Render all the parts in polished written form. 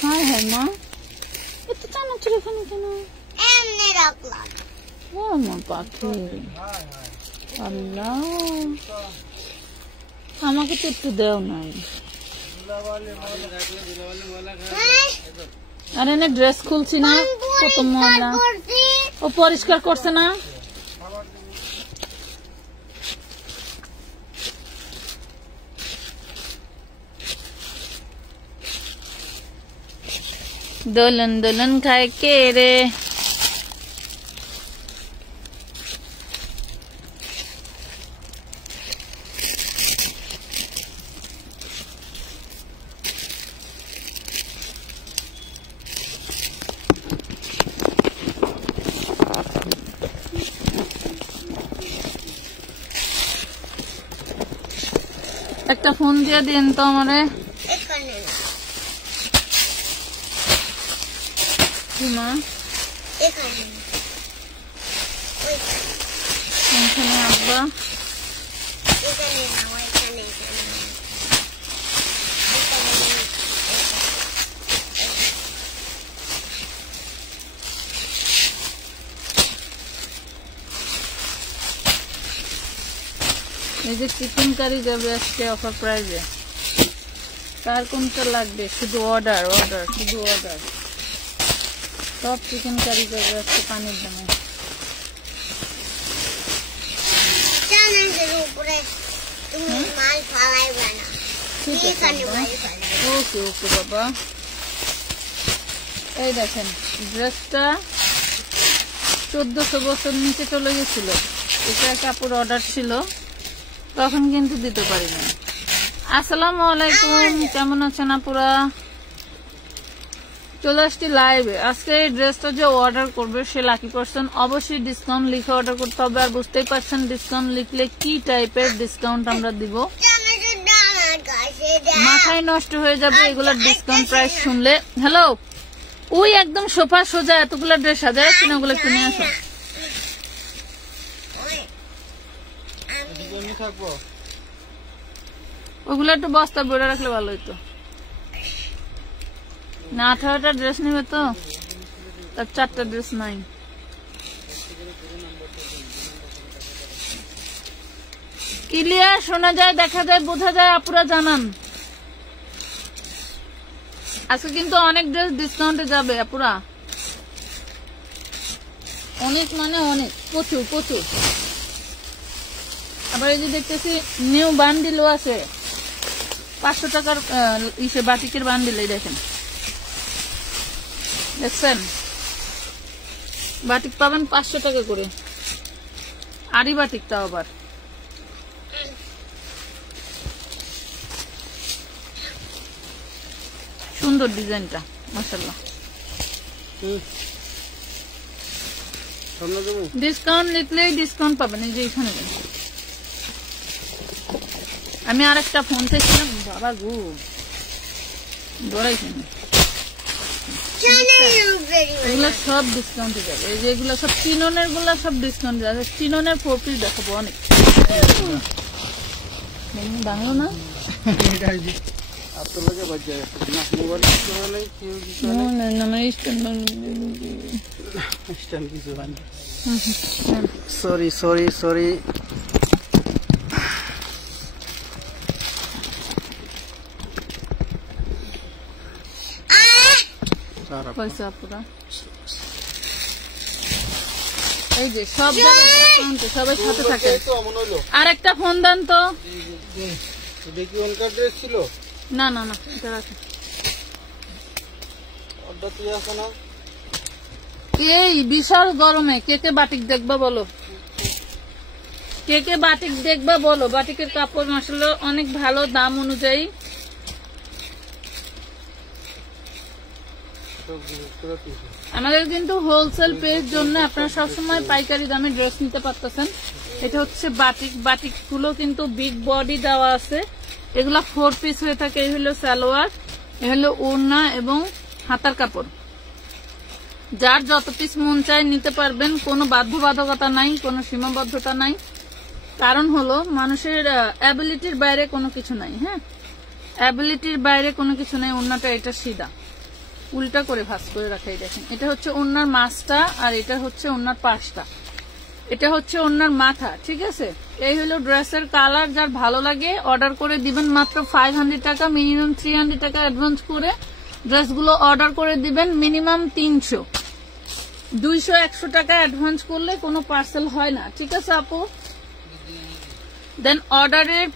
হ্যাঁ হ্যাঁ মা, এত চানাচুর এখানে কেন? এমনি রাখলাম। ও আমার পাখি, আল্লাহ আমাকে তো একটু দেও নাই। আর এনে ড্রেস খুলছি না, কত ময়লা। ও পরিষ্কার করছে না? দোলন দোলন খায় কে রে? একটা ফোন দিয়ে দিন তো আমারে। মা এখানে আব্বা এই যে চিকেন কারি যাবে আজকে অফার প্রাইজে। কার কোনটা লাগবে? শুধু অর্ডার অর্ডার, শুধু অর্ডার। সব চিকেন কারি যাবে আজকে পানির দামে। ওকে ওকে বাবা। এই দেখেন ড্রেসটা 1400 বছর নিচে চলে গেছিল। এটা কাপড় অর্ডার ছিল, তখন কিন্তু দিতে পারিনি। আসসালামু আলাইকুম, কেমন আছেন আপুরা? চলে আসছি লাইভে। আজকে এই ড্রেসটা যে অর্ডার করবে সে লাকি পারসন, অবশ্যই ডিসকাউন্ট লিখে অর্ডার করতে হবে। আর বুঝতেই পারছেন ডিসকাউন্ট লিখলে কি টাইপের ডিসকাউন্ট আমরা দিব, মাথায় নষ্ট হয়ে যাবে এগুলোর ডিসকাউন্ট প্রাইস শুনলে। হ্যালো, ওই একদম সোফা সোজা এতগুলো ড্রেস সাজায় কিনা, ওগুলো কিনে আসো। ওগুলো একটু বস্তা ভরে রাখলে ভালো হইতো না। 18টা ড্রেস নেবে তো, তার 4টা ড্রেস নাই। ক্লিয়ার শোনা যায়, দেখা যায়, বোঝা যায়? আপুরা জানান। আজকে কিন্তু অনেক ড্রেস ডিসকাউন্টে যাবে আপুরা, অনেক মানে অনেক, প্রচুর প্রচুর। আবার এই যে দেখতেছি নিউ বান্ডিলও আছে, 500 টাকার ইসে বাটিকের বান্ডিল। এই দেখেন, দেখছেন বাটিক পাবেন 500 টাকা করে। আরি বাটিকটা আবার সুন্দর ডিজাইনটা, মাশাআল্লাহ। ডিসকাউন্ট লিখলেই ডিসকাউন্ট পাবেন। এই যে এখানে আমি আরেকটা ফোন চাইছিলাম, বাবা গো ডরাইছেন। এগুলো সব ডিসকাউন্টে যাবে। এই যে এগুলো সব চিননের গুলা সব ডিসকাউন্টে যাবে। চিননের 4 পিস দেখাবো অনেক। বাংলো না সরি সরি সরি। পয়সা পুরা এই যে সব সবাই সাথে থাকে। আর একটা ফোন দেন তো। না না না, এটা রাখেন। এই বিশাল গরমে কে কে বাটিক দেখবা বলো, কে কে বাটিক দেখবা বলো। বাটিকের কাপড় মাশাআল্লাহ অনেক ভালো, দাম অনুযায়ী। আমাদের কিন্তু হোলসেল পেজ জন্য আপনারা সবসময় পাইকারি দামে ড্রেস নিতে পারতেছেন। এটা হচ্ছে বাটিক। বাটিক গুলো কিন্তু বিগ বডি দেওয়া আছে। এগুলা 4 পিস হয়ে থাকে। এই হলো সালোয়ার, এই হলো ওড়না এবং হাতার কাপড়। যার যত পিস মন চায় নিতে পারবেন, কোনো বাধ্যবাধকতা নাই, কোনো সীমাবদ্ধতা নাই। কারণ হলো মানুষের অ্যাবিলিটির বাইরে কোনো কিছু নাই। হ্যাঁ, অ্যাবিলিটির বাইরে কোনো কিছু নাই। ওড়নাটা এটা সিধা, উল্টা করে ভাঁজ করে রাখাই। দেখেন, এটা হচ্ছে ওড়নার মাছটা, আর এটা হচ্ছে ওড়নার পাশটা, এটা হচ্ছে ওড়নার মাথা। ঠিক আছে, এই হলো ড্রেসের কালার। যার ভালো লাগে অর্ডার করে দিবেন। মাত্র 500 টাকা, মিনিমাম 300 টাকা অ্যাডভান্স করে ড্রেসগুলো অর্ডার করে দিবেন। মিনিমাম 300, 200, 100 টাকা অ্যাডভান্স করলে কোনো পার্সেল হয় না। ঠিক আছে আপু, দেন অর্ডারের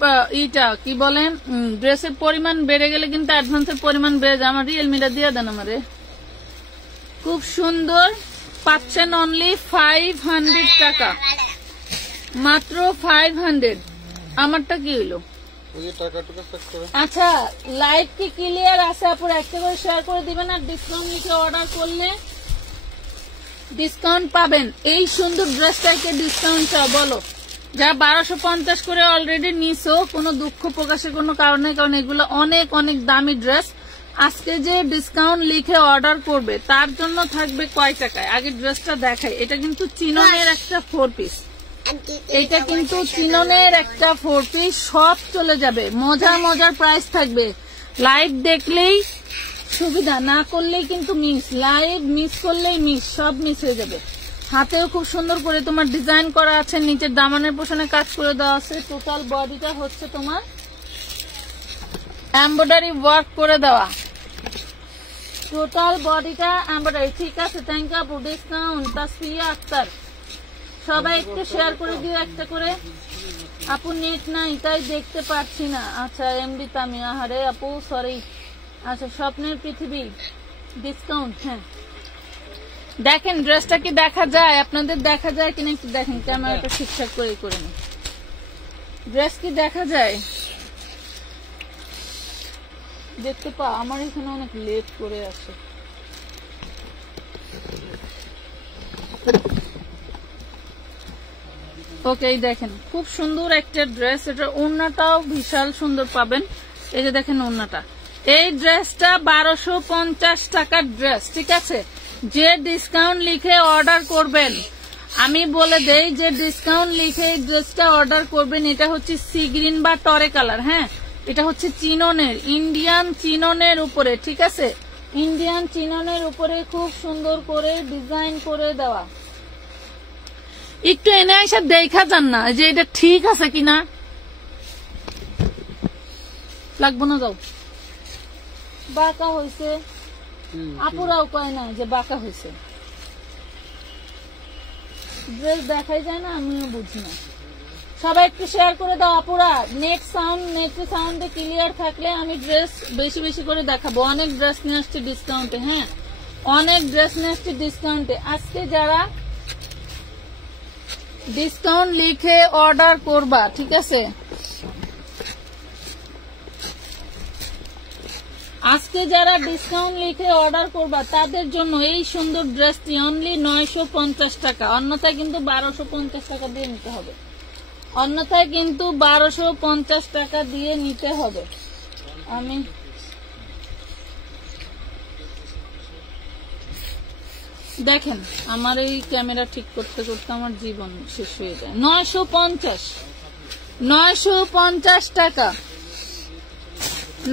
ইটা কি বলেন, ড্রেসের পরিমাণ বেড়ে গেলে কিন্তু অ্যাডভান্সের পরিমাণ বেড়ে যায়। আমার রিয়েলমিটা দিয়ে দেন আমারে। খুব সুন্দর পাচ্ছেন অনলি 500 টাকা, মাত্র 500। আমারটা কি হইলো? আচ্ছা, লাইভ কি ক্লিয়ার আছে আপুর? একটা করে শেয়ার করে দিবেন। আর ডিসকাউন্ট লিখে অর্ডার করলে ডিসকাউন্ট পাবেন। এই সুন্দর ড্রেসটাকে ডিসকাউন্ট চাও বলো? যা 1250 করে অলরেডি নিছো, কোনো দুঃখ প্রকাশের কোনো কারণ নেই, কারণ এগুলো অনেক অনেক দামি ড্রেস। আজকে যে ডিসকাউন্ট লিখে অর্ডার করবে তার জন্য থাকবে কয় টাকায়? আগে ড্রেসটা দেখাই। এটা কিন্তু চিননের একটা 4 পিস, এটা কিন্তু চিননের একটা 4 পিস। সব চলে যাবে, মজার মজার প্রাইস থাকবে। লাইভ দেখলেই সুবিধা, না করলেই কিন্তু মিস। লাইভ মিস করলেই মিস, সব মিস হয়ে যাবে। হাতেও খুব সুন্দর করে তোমার ডিজাইন করা আছে, নিচের দামানের পোষণে কাজ করে দেওয়া আছে। টোটাল বডিটা হচ্ছে তোমার এমব্রয়ডারি ওয়ার্ক করে দেওয়া, টোটাল বডিটা এমব্রয়ডারি। ঠিক আছে, থ্যাংক ইউ আপু। ডিসকাউন্ট তাসফিয়া আক্তার, সবাই একটু শেয়ার করে দিও একটা করে। আপু নেট নাই তাই দেখতে পাচ্ছি না। আচ্ছা, এমডি তামি, আহারে আপু সরি। আচ্ছা, স্বপ্নের পৃথিবী ডিসকাউন্ট। হ্যাঁ, দেখেন ড্রেসটা কি দেখা যায়? আপনাদের দেখা যায় কিনা একটু দেখেন, ক্যামেরাটা ঠিকঠাক করে করে নিন। ড্রেস কি দেখা যায়? দেখতে পা? আমার এখানে অনেক লেট করে আছে। ওকে, দেখেন খুব সুন্দর একটা ড্রেস। এটা ওড়নাটাও বিশাল সুন্দর পাবেন। এই যে দেখেন ওড়নাটা। এই ড্রেসটা 1250 টাকার ড্রেস। ঠিক আছে, যে ডিসকাউন্ট লিখে অর্ডার করবেন, আমি বলে দেই যে ডিসকাউন্ট লিখে এই ড্রেসটা অর্ডার করবেন। এটা হচ্ছে সি গ্রিন বা টরে কালার। হ্যাঁ, এটা হচ্ছে চিননের, ইন্ডিয়ান চিননের উপরে। ঠিক আছে, ইন্ডিয়ান চিননের উপরে খুব সুন্দর করে ডিজাইন করে দেওয়া। একটু এনে এসে দেখা যান না যে এটা ঠিক আছে কিনা। লাগবো না, যাও। বাঁকা হয়েছে, আপুরাও কয় না যে বাঁকা হয়েছে। ড্রেস দেখাই যায় না, আমিও বুঝি না। সবাই একটু শেয়ার করে দাও আপুরা। নেট সাউন্ডে ক্লিয়ার থাকলে আমি ড্রেস বেশি বেশি করে দেখাবো। অনেক ড্রেস নিয়ে আসছে ডিসকাউন্টে। হ্যাঁ, অনেক ড্রেস নিয়ে আসছে ডিসকাউন্টে। আজকে যারা ডিসকাউন্ট লিখে অর্ডার করবা, ঠিক আছে, আজকে যারা ডিসকাউন্ট লিখে অর্ডার করবা তাদের জন্য এই সুন্দর ড্রেসটি অনলি 950 টাকা। অন্যথায় কিন্তু 1250 টাকা দিয়ে নিতে হবে। অন্যথায় কিন্তু 1250 টাকা দিয়ে নিতে হবে। আমি দেখেন আমার এই ক্যামেরা ঠিক করতে করতে আমার জীবন শেষ হয়ে যায়। 950 টাকা,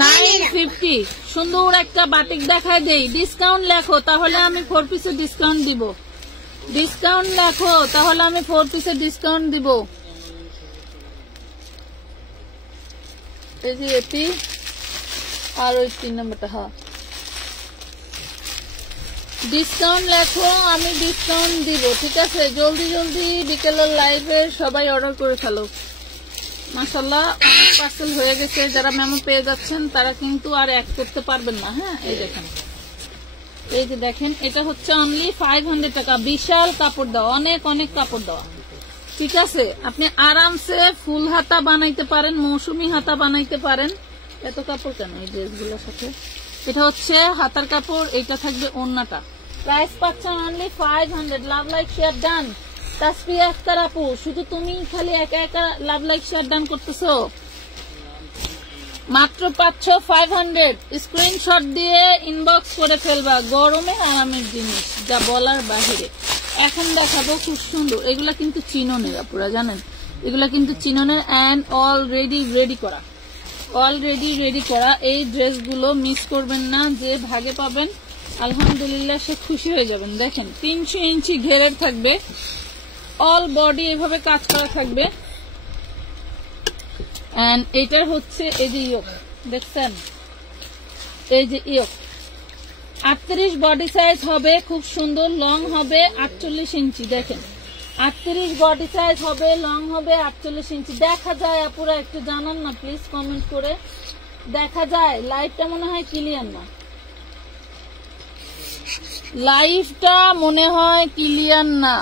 950। সুন্দর একটা বাটিক দেখায় দেই। ডিসকাউন্ট লেখো তাহলে আমি 4 পিসের ডিসকাউন্ট দিব। ডিসকাউন্ট লেখো তাহলে আমি 4 পিসের ডিসকাউন্ট দিব। এই যে এটি আর ওই 3 নম্বরটা। হ্যাঁ, ডিসকাউন্ট লেখো, আমি ডিসকাউন্ট দিব। ঠিক আছে, জলদি জলদি বিকেলের লাইভে সবাই অর্ডার করে ফেলো। মাশাআল্লাহ, অনেক পার্সেল হয়ে গেছে। যারা মেমো পেয়ে যাচ্ছেন তারা কিন্তু আর এক করতে পারবেন না। হ্যাঁ, এই দেখেন, এই যে দেখেন, এটা হচ্ছে অনলি 500 টাকা। বিশাল কাপড় দেওয়া, অনেক অনেক কাপড় দেওয়া। ঠিক আছে, আপনি আরামসে ফুল হাতা বানাইতে পারেন, মৌসুমি হাতা বানাইতে পারেন। এত কাপড় কেন এই ড্রেসগুলোর সাথে? এটা হচ্ছে হাতার কাপড়, এটা থাকবে ওড়নাটা। প্রাইস পাচ্ছেন only 500। Love like share done. Tasfia Akter আপু, শুধু তুমি খালি একা একা লাভ লাইক শেয়ার ডান করতেছো। মাত্র পাচ্ছ 500। স্ক্রিনশট দিয়ে ইনবক্স করে ফেলবা। গরমে আরামের জিনিস, যা বলার বাহিরে। এখন দেখাবো খুব সুন্দর, এগুলা কিন্তু চিননের আপুরা জানেন, এগুলা কিন্তু চিননের অ্যান্ড অলরেডি রেডি করা এই ড্রেসগুলো মিস করবেন না। যে ভাগে পাবেন আলহামদুলিল্লাহ সে খুশি হয়ে যাবেন। দেখেন 300 ইঞ্চি ঘেরের থাকবে, অল বডি এভাবে কাজ করা থাকবে। এন্ড এটার হচ্ছে এই যে ইয়োক দেখছেন, এই যে ইয়োক 38 বডি সাইজ হবে, খুব সুন্দর লং হবে 48 ইঞ্চি। দেখেন 38 বডি সাইজ হবে, লং হবে 48 ইঞ্চি। দেখা যায় আপুরা একটু জানান না প্লিজ কমেন্ট করে, দেখা যায়? লাইভটা মনে হয় ক্লিয়ার না, লাইভটা মনে হয় ক্লিয়ার না।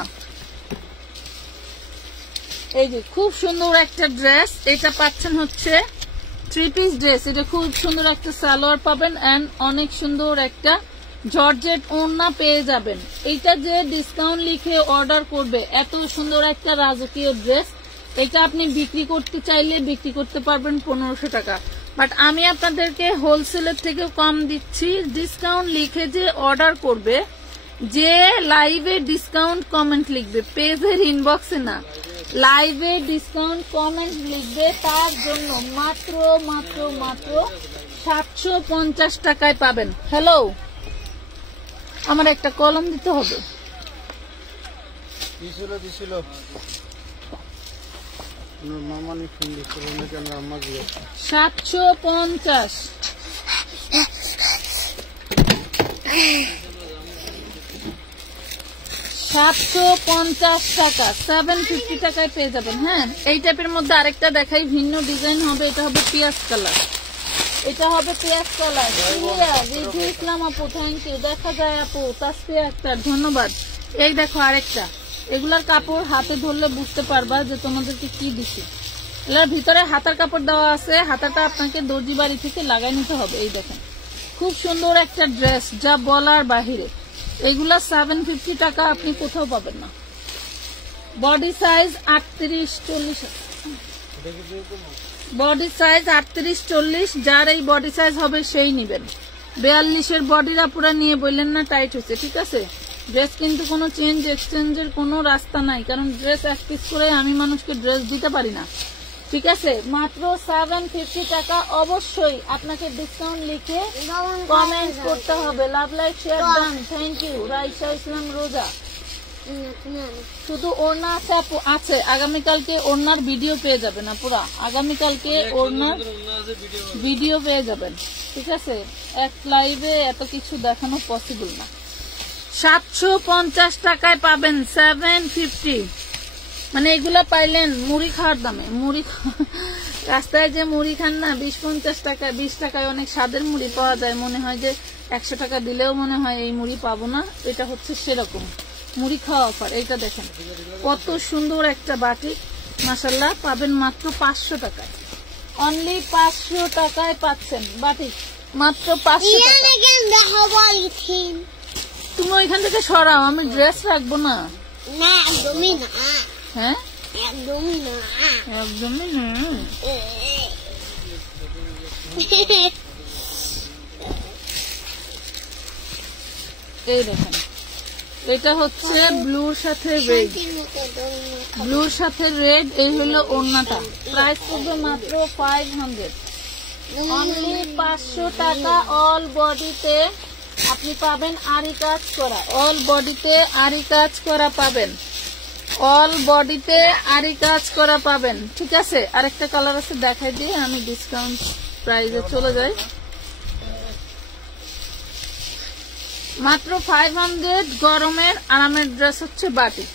এই যে খুব সুন্দর একটা ড্রেস, এটা পাচ্ছেন হচ্ছে 3 পিস ড্রেস। এটা খুব সুন্দর একটা সালোয়ার পাবেন এন্ড অনেক সুন্দর একটা জর্জেট ওড়না পেয়ে যাবেন। এটা যে ডিসকাউন্ট লিখে অর্ডার করবে, এত সুন্দর একটা রাজকীয় ড্রেস, এটা আপনি বিক্রি করতে চাইলে বিক্রি করতে পারবেন 1500 টাকা। বাট আমি আপনাদেরকে হোলসেলের থেকেও কম দিচ্ছি। ডিসকাউন্ট লিখে যে অর্ডার করবে, যে লাইভে ডিসকাউন্ট কমেন্ট লিখবে, পেজের ইনবক্সে না, লাইভে ডিসকাউন্ট কমেন্ট লিখবে, তার জন্য মাত্র মাত্র মাত্র 750 টাকায় পাবেন। হ্যালো, আমার একটা কলম দিতে হবে। 750 টাকা, 750 টাকায় পেয়ে যাবেন। হ্যাঁ, এই টাইপের মধ্যে আরেকটা দেখাই, ভিন্ন ডিজাইন হবে। এটা হবে পিয়াজ কালার, এটা হবে পেঁয়াজ কালার। রিজু ইসলাম আপু থ্যাংক ইউ। দেখা যায় আপু তাসফিয়া আক্তার ধন্যবাদ। এই দেখো আরেকটা, এগুলার কাপড় হাতে ধরলে বুঝতে পারবা যে তোমাদেরকে কি দিছি। এগুলোর ভিতরে হাতার কাপড় দেওয়া আছে, হাতাটা আপনাকে দর্জি বাড়ি থেকে লাগাই নিতে হবে। এই দেখেন খুব সুন্দর একটা ড্রেস, যা বলার বাহিরে। এগুলা 750 টাকা আপনি কোথাও পাবেন না। বডি সাইজ 38-40, বডি সাইজ 38-40, যার এই বডি সাইজ হবে সেই নিবেন। 42-এর বডিরা পুরা নিয়ে বললেন না টাইট হচ্ছে, ঠিক আছে। ড্রেস কিন্তু কোনো চেঞ্জ এক্সচেঞ্জের কোনো রাস্তা নাই, কারণ ড্রেস এক পিস করে আমি মানুষকে ড্রেস দিতে পারি না, ঠিক আছে। মাত্র 750 টাকা। অবশ্যই আপনাকে ডিসকাউন্ট লিখে কমেন্ট করতে হবে। Love like share done, thank you. Raisa Islam Roza, শুধু ওড়না আছে আপু, আছে। আগামীকালকে ওড়নার ভিডিও পেয়ে যাবেন আপুরা, আগামীকালকে ওড়নার ভিডিও পেয়ে যাবেন, ঠিক আছে। এক লাইভে এত কিছু দেখানো পসিবল না। 750 টাকায় পাবেন 750, মানে এগুলা পাইলেন মুড়ি খাওয়ার দামে। মুড়ি রাস্তায় যে মুড়ি খান না 20-50 টাকায়, 20 টাকায় অনেক স্বাদের মুড়ি পাওয়া যায়, মনে হয় যে 100 টাকা দিলেও মনে হয় এই মুড়ি পাবো না। এটা হচ্ছে সেরকম মুড়ি খাওয়া অফার। এইটা দেখেন কত সুন্দর একটা বাটিক, মাশাআল্লাহ, পাবেন মাত্র 500 টাকায়। অনলি 500 টাকায় পাচ্ছেন বাটিক, মাত্র 500 টাকা। তুমি ওইখান থেকে সরাও, আমি ড্রেস রাখবো না। না একদমই না। হ্যাঁ একদমই না, একদমই না। এই দেখেন এটা হচ্ছে ব্লুর সাথে রেড, ব্লুর সাথে রেড। এই হলো ওড়নাটা, প্রাইস পড়বে মাত্র 500, অনলি 500 টাকা। অল বডিতে আপনি পাবেন আরি কাজ করা, অল বডিতে আরি কাজ করা পাবেন, অল বডিতে আরি কাজ করা পাবেন, ঠিক আছে। আরেকটা কালার আছে দেখাই দিয়ে আমি ডিসকাউন্ট প্রাইসে চলে যাই। মাত্র 500। গরমের আরামের ড্রেস হচ্ছে বাটিক,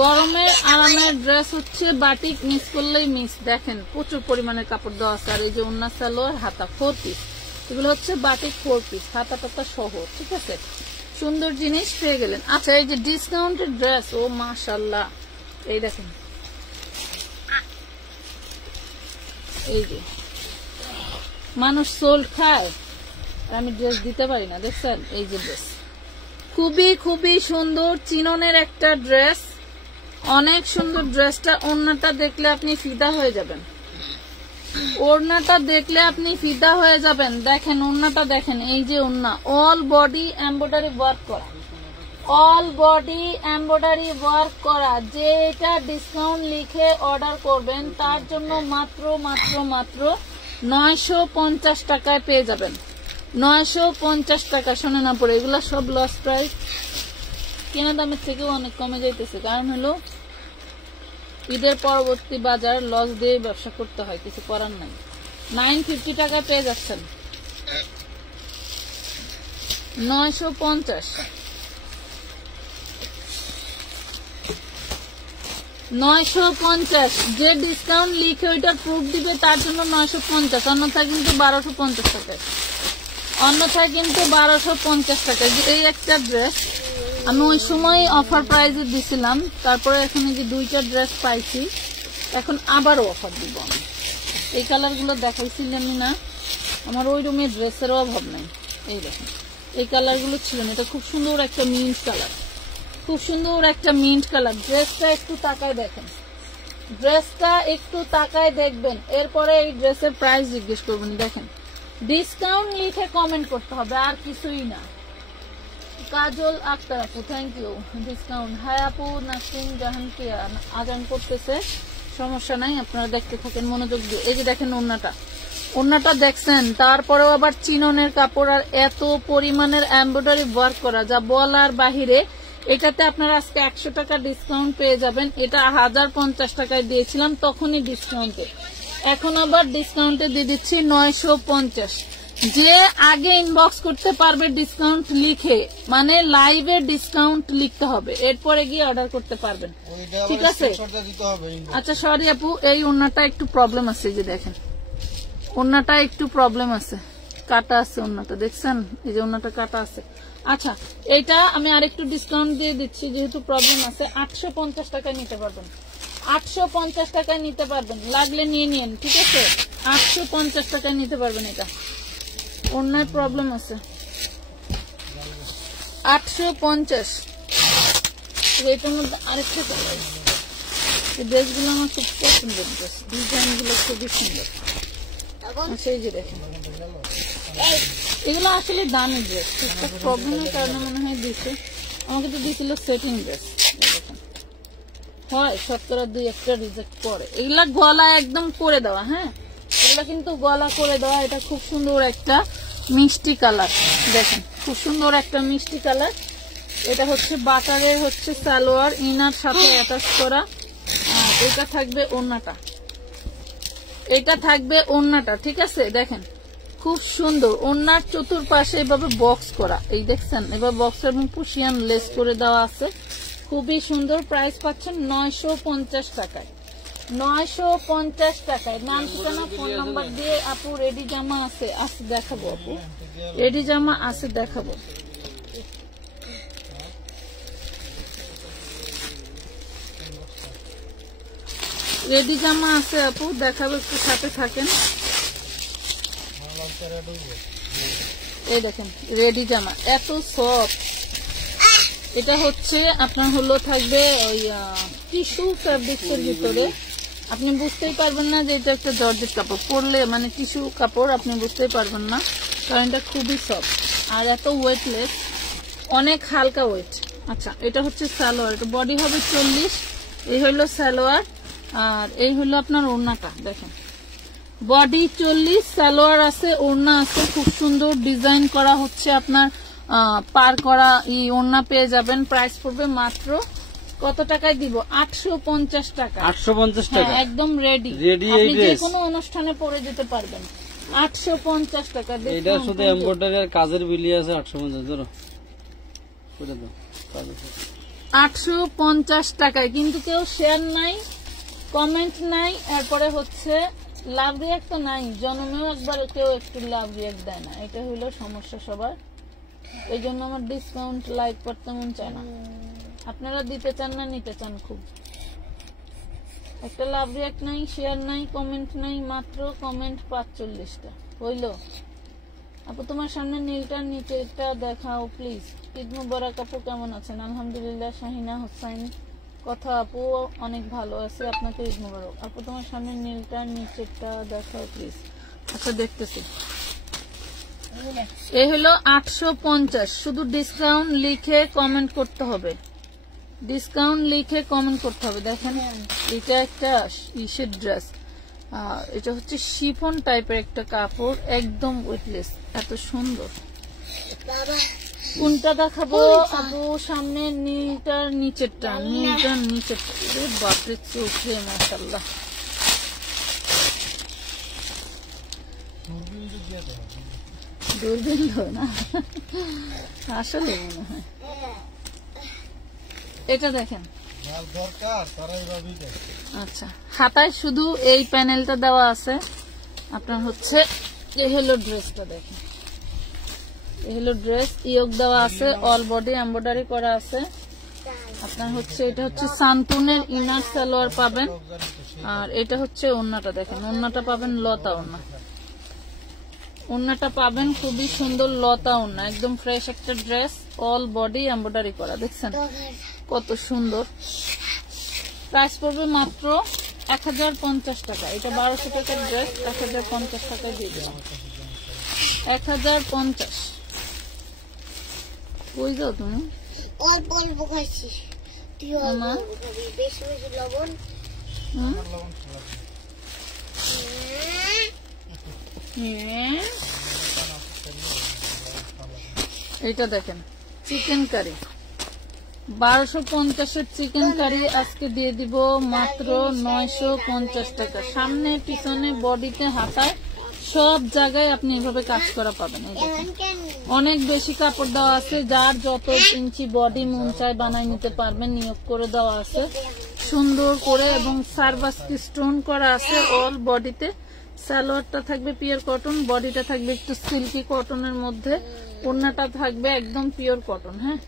গরমের আরামের ড্রেস হচ্ছে বাটিক, মিস করলেই মিস। দেখেন প্রচুর পরিমাণের কাপড় দেওয়া আছে। আর এই যে ওন্না সালোয়ার, হাতা 4 পিস, এগুলো হচ্ছে বাটিক 4 পিস, হাতা টাতা সহ, ঠিক আছে। সুন্দর জিনিস পেয়ে গেলেন। আচ্ছা এই যে ডিসকাউন্টের ড্রেস, ও মাশাআল্লাহ, এই দেখেন, এই যে মানুষ সোল্ড খায়, আমি ড্রেস দিতে পারি না, দেখছেন। এই যে ড্রেস খুবই খুবই সুন্দর, চিননের একটা ড্রেস, অনেক সুন্দর ড্রেসটা। ওড়নাটা দেখলে আপনি ফিদা হয়ে যাবেন, ওড়নাটা দেখলে আপনি ফিদা হয়ে যাবেন। দেখেন ওড়নাটা দেখেন, এই যে ওড়না অল বডি এমব্রয়ডারি ওয়ার্ক করা, অল বডি এমব্রয়ডারি ওয়ার্ক করা, যে এটা ডিসকাউন্ট লিখে অর্ডার করবেন তার জন্য মাত্র মাত্র মাত্র 950 টাকায় পেয়ে যাবেন। 950 টাকা। শোনে না পড়ে, এগুলা সব লস প্রাইস, কেনা দামের থেকেও অনেক কমে যাইতেছে। কারণ হলো ঈদের পরবর্তী বাজার লস দিয়ে ব্যবসা করতে হয়, কিছু করার নাই। 950 টাকায় পেয়ে যাচ্ছেন। 950 950, যে ডিসকাউন্ট লিখে ওইটার প্রুফ দিবে তার জন্য 950, অন্যথায় কিন্তু 1250 টাকায়, অন্যথায় কিন্তু 1250 টাকায়। এই একটা ড্রেস আমি ওই সময় অফার প্রাইজে দিছিলাম, তারপরে এখানে যে 2টা ড্রেস পাইছি, এখন আবারও অফার দিব আমি। এই কালারগুলো দেখাইছিলামই না, আমার ওই রুমের ড্রেসেরও অভাব নাই। এই দেখেন এই কালারগুলো ছিল না, এটা খুব সুন্দর একটা মিন্ট কালার, খুব সুন্দর একটা মিন্ট কালার। ড্রেসটা একটু তাকায় দেখেন, ড্রেসটা একটু তাকায় দেখবেন, এরপরে এই ড্রেসের প্রাইস জিজ্ঞেস করবেন। দেখেন ডিসকাউন্ট লিখে কমেন্ট করতে হবে, আর কিছুই না। কাজল আক্তার আপু, থ্যাংক ইউ। ডিসকাউন্ট, হাই আপু। নাসরিন জাহান কে আজান করতেছে, সমস্যা নাই, আপনারা দেখতে থাকেন মনোযোগ দিয়ে। এই যে দেখেন ওড়নাটা, ওড়নাটা দেখছেন, তারপরেও আবার চিননের কাপড় আর এত পরিমাণের এমব্রয়ডারি ওয়ার্ক করা, যা বলার বাহিরে। এটাতে আপনারা আজকে 100 টাকা ডিসকাউন্ট পেয়ে যাবেন। এটা 1050 টাকায় দিয়েছিলাম তখনই ডিসকাউন্টে, এখন আবার ডিসকাউন্টে দিয়ে দিচ্ছি 950। যে আগে ইনবক্স করতে পারবে ডিসকাউন্ট লিখে, মানে লাইভে ডিসকাউন্ট লিখতে হবে, এরপরে গিয়ে অর্ডার করতে পারবেন, ঠিক আছে? আচ্ছা সরি আপু, এই ওড়নাটা একটু প্রবলেম আছে, যে দেখেন ওড়নাটা একটু প্রবলেম আছে, কাটা আছে ওড়নাটা, দেখছেন এই যে ওড়নাটা কাটা আছে। আচ্ছা এইটা আমি আরেকটু ডিসকাউন্ট দিয়ে দিচ্ছি, যেহেতু প্রবলেম আছে। 850 টাকায় নিতে পারবেন, 850 টাকায় নিতে পারবেন, লাগলে নিয়ে নিন, ঠিক আছে? 850 টাকায় নিতে পারবেন। এটা ওড়নায় প্রবলেম আছে, 850। এটার মধ্যে আরেকটা কালার, এই ড্রেসগুলো আমার খুব পছন্দের ড্রেস, ডিজাইন গুলো খুবই সুন্দর। আচ্ছা এই যে দেখেন, এগুলো আসলে দামি ড্রেস, ঠিকঠাক প্রবলেমের কারণে মনে হয় দিচ্ছে, আমাকে তো দিয়েছিল সেটিং ড্রেস। দেখেন হয় 17-2-1টা রিজেক্ট করে, এগুলা গলা একদম করে দেওয়া। হ্যাঁ এগুলা কিন্তু গলা করে দেওয়া। এটা খুব সুন্দর একটা মিষ্টি কালার, দেখেন খুব সুন্দর একটা মিষ্টি কালার। এটা হচ্ছে বাটারের হচ্ছে সালোয়ার, ইনার সাথে অ্যাটাচ করা। এটা থাকবে ওড়নাটা, এটা থাকবে ওড়নাটা, ঠিক আছে? দেখেন খুব সুন্দর, ওড়নার চতুর্পাশে এভাবে বক্স করা, এই দেখছেন এভাবে বক্স এবং পুশিয়ান লেস করে দেওয়া আছে, খুবই সুন্দর। প্রাইস পাচ্ছেন 950 টাকায়, 950 টাকায়। নাম ঠিকানা ফোন নাম্বার দিয়ে আপু রেডি জামা আছে, আছে দেখাবো আপু, রেডি জামা আছে দেখাবো। রেডি জামা আছে আপু, দেখাবো, একটু সাথে থাকেন। এই দেখেন রেডি জামা, এত সফট। এটা হচ্ছে আপনার হলো থাকবে ওই টিস্যু ফ্যাব্রিক্সের ভিতরে, আপনি বুঝতেই পারবেন না যে এটা একটা জর্জেট কাপড়, পরলে মানে টিস্যু কাপড় আপনি বুঝতেই পারবেন না, কারণ এটা খুবই সফট আর এত ওয়েটলেস, অনেক হালকা ওয়েট। আচ্ছা এটা হচ্ছে সালোয়ার, এটা বডি হবে 40, এই হলো সালোয়ার, আর এই হলো আপনার ওড়নাটা। দেখেন বডি 40, সালোয়ার আছে, ওড়না আছে, খুব সুন্দর ডিজাইন করা হচ্ছে আপনার পার করা এই ওড়না পেয়ে যাবেন। প্রাইস পড়বে মাত্র কত টাকায় দিব? 850 টাকা। 850 টাকা একদম রেডি, আপনি যে কোনো অনুষ্ঠানে পরে যেতে পারবেন। 850 টাকা। এটা শুধু এমব্রয়ডারি আর কাজের বিলি আছে 850 ধরো করে দাও 850 টাকায়। কিন্তু কেউ শেয়ার নাই, কমেন্ট নাই, এরপরে হচ্ছে লাভ রিয়াক্ট তো নাই, জন্মেও একবার কেউ একটু লাভ রিয়াক্ট দেয় না, এটা হলো সমস্যা সবার। এই জন্য আমার ডিসকাউন্ট লাইক করতে মন চায় না। আপনারা দিতে চান না, নিতে চান খুব, একটা লাভ রিয়াক্ট নাই, শেয়ার নাই, কমেন্ট নাই, মাত্র কমেন্ট 45টা হইল। আপু তোমার সামনে নীলটার নিচেটা দেখাও প্লিজ। ঈদ মুবারক আপু, কেমন আছেন? আলহামদুলিল্লাহ। শাহিনা হোসাইন, কথা আপু অনেক ভালো আছে, আপনাকে ঈদ মুবারক। আপু তোমার সামনে নীলটার নিচেরটা দেখাও প্লিজ। আচ্ছা দেখতেছি, এই হলো 850। শুধু ডিসকাউন্ট লিখে কমেন্ট করতে হবে, ডিসকাউন্ট লিখে কমেন্ট করতে হবে। দেখেন এটা একটা ইসের ড্রেস, এটা হচ্ছে শিফন টাইপের একটা কাপড়, একদম ওয়েটলেস, এত সুন্দর। কোনটা দেখাবো আপু? সামনে নীলটার নিচেরটা, নীলটার নিচেরটা। বাপরে চোখে মাশাআল্লাহ। দূরবীন তো না আসলে মনে হয়। এটা দেখেন, আচ্ছা হাতায় শুধু এই প্যানেলটা দেওয়া আছে আপনার। হচ্ছে এই হলো ড্রেসটা, দেখেন এই হলো ড্রেস, ইয়োগ দেওয়া আছে, অল বডি এমব্রয়ডারি করা আছে আপনার। হচ্ছে এটা হচ্ছে সানটুনের ইনার সালোয়ার পাবেন, আর এটা হচ্ছে ওড়নাটা। দেখেন ওড়নাটা পাবেন লতা ওড়না, ওড়নাটা পাবেন খুবই সুন্দর লতা ওড়না, একদম ফ্রেশ একটা ড্রেস, অল বডি এমব্রয়ডারি করা। দেখছেন কত সুন্দর। প্রাইস পড়বে মাত্র 1050 টাকা। এটা 1200 টাকার ড্রেস 1050 টাকায় দিয়ে দিলাম। 1050। কই যাও তুমি? অল্প অল্প খাচ্ছি, তুই অল্প অল্প খাবি, বেশি বেশি লবণ। এটা দেখেন চিকেন কারি, 1250-এর চিকেন কারি আজকে দিয়ে দিব মাত্র 950 টাকা। সামনে পিছনে বডিতে হাতায় সব জায়গায় আপনি এভাবে কাজ করা পাবেন। এই দেখেন অনেক বেশি কাপড় দেওয়া আছে, যার যত ইঞ্চি বডি মন চায় বানাই নিতে পারবেন, নিয়োগ করে দেওয়া আছে সুন্দর করে, এবং সার্ভাসকি স্টোন করা আছে অল বডিতে। সালোয়ারটা থাকবে পিওর কটন, বডিটা থাকবে একটু সিল্কি কটনের মধ্যে, ওড়নাটা থাকবে একদম পিওর কটন। হ্যাঁ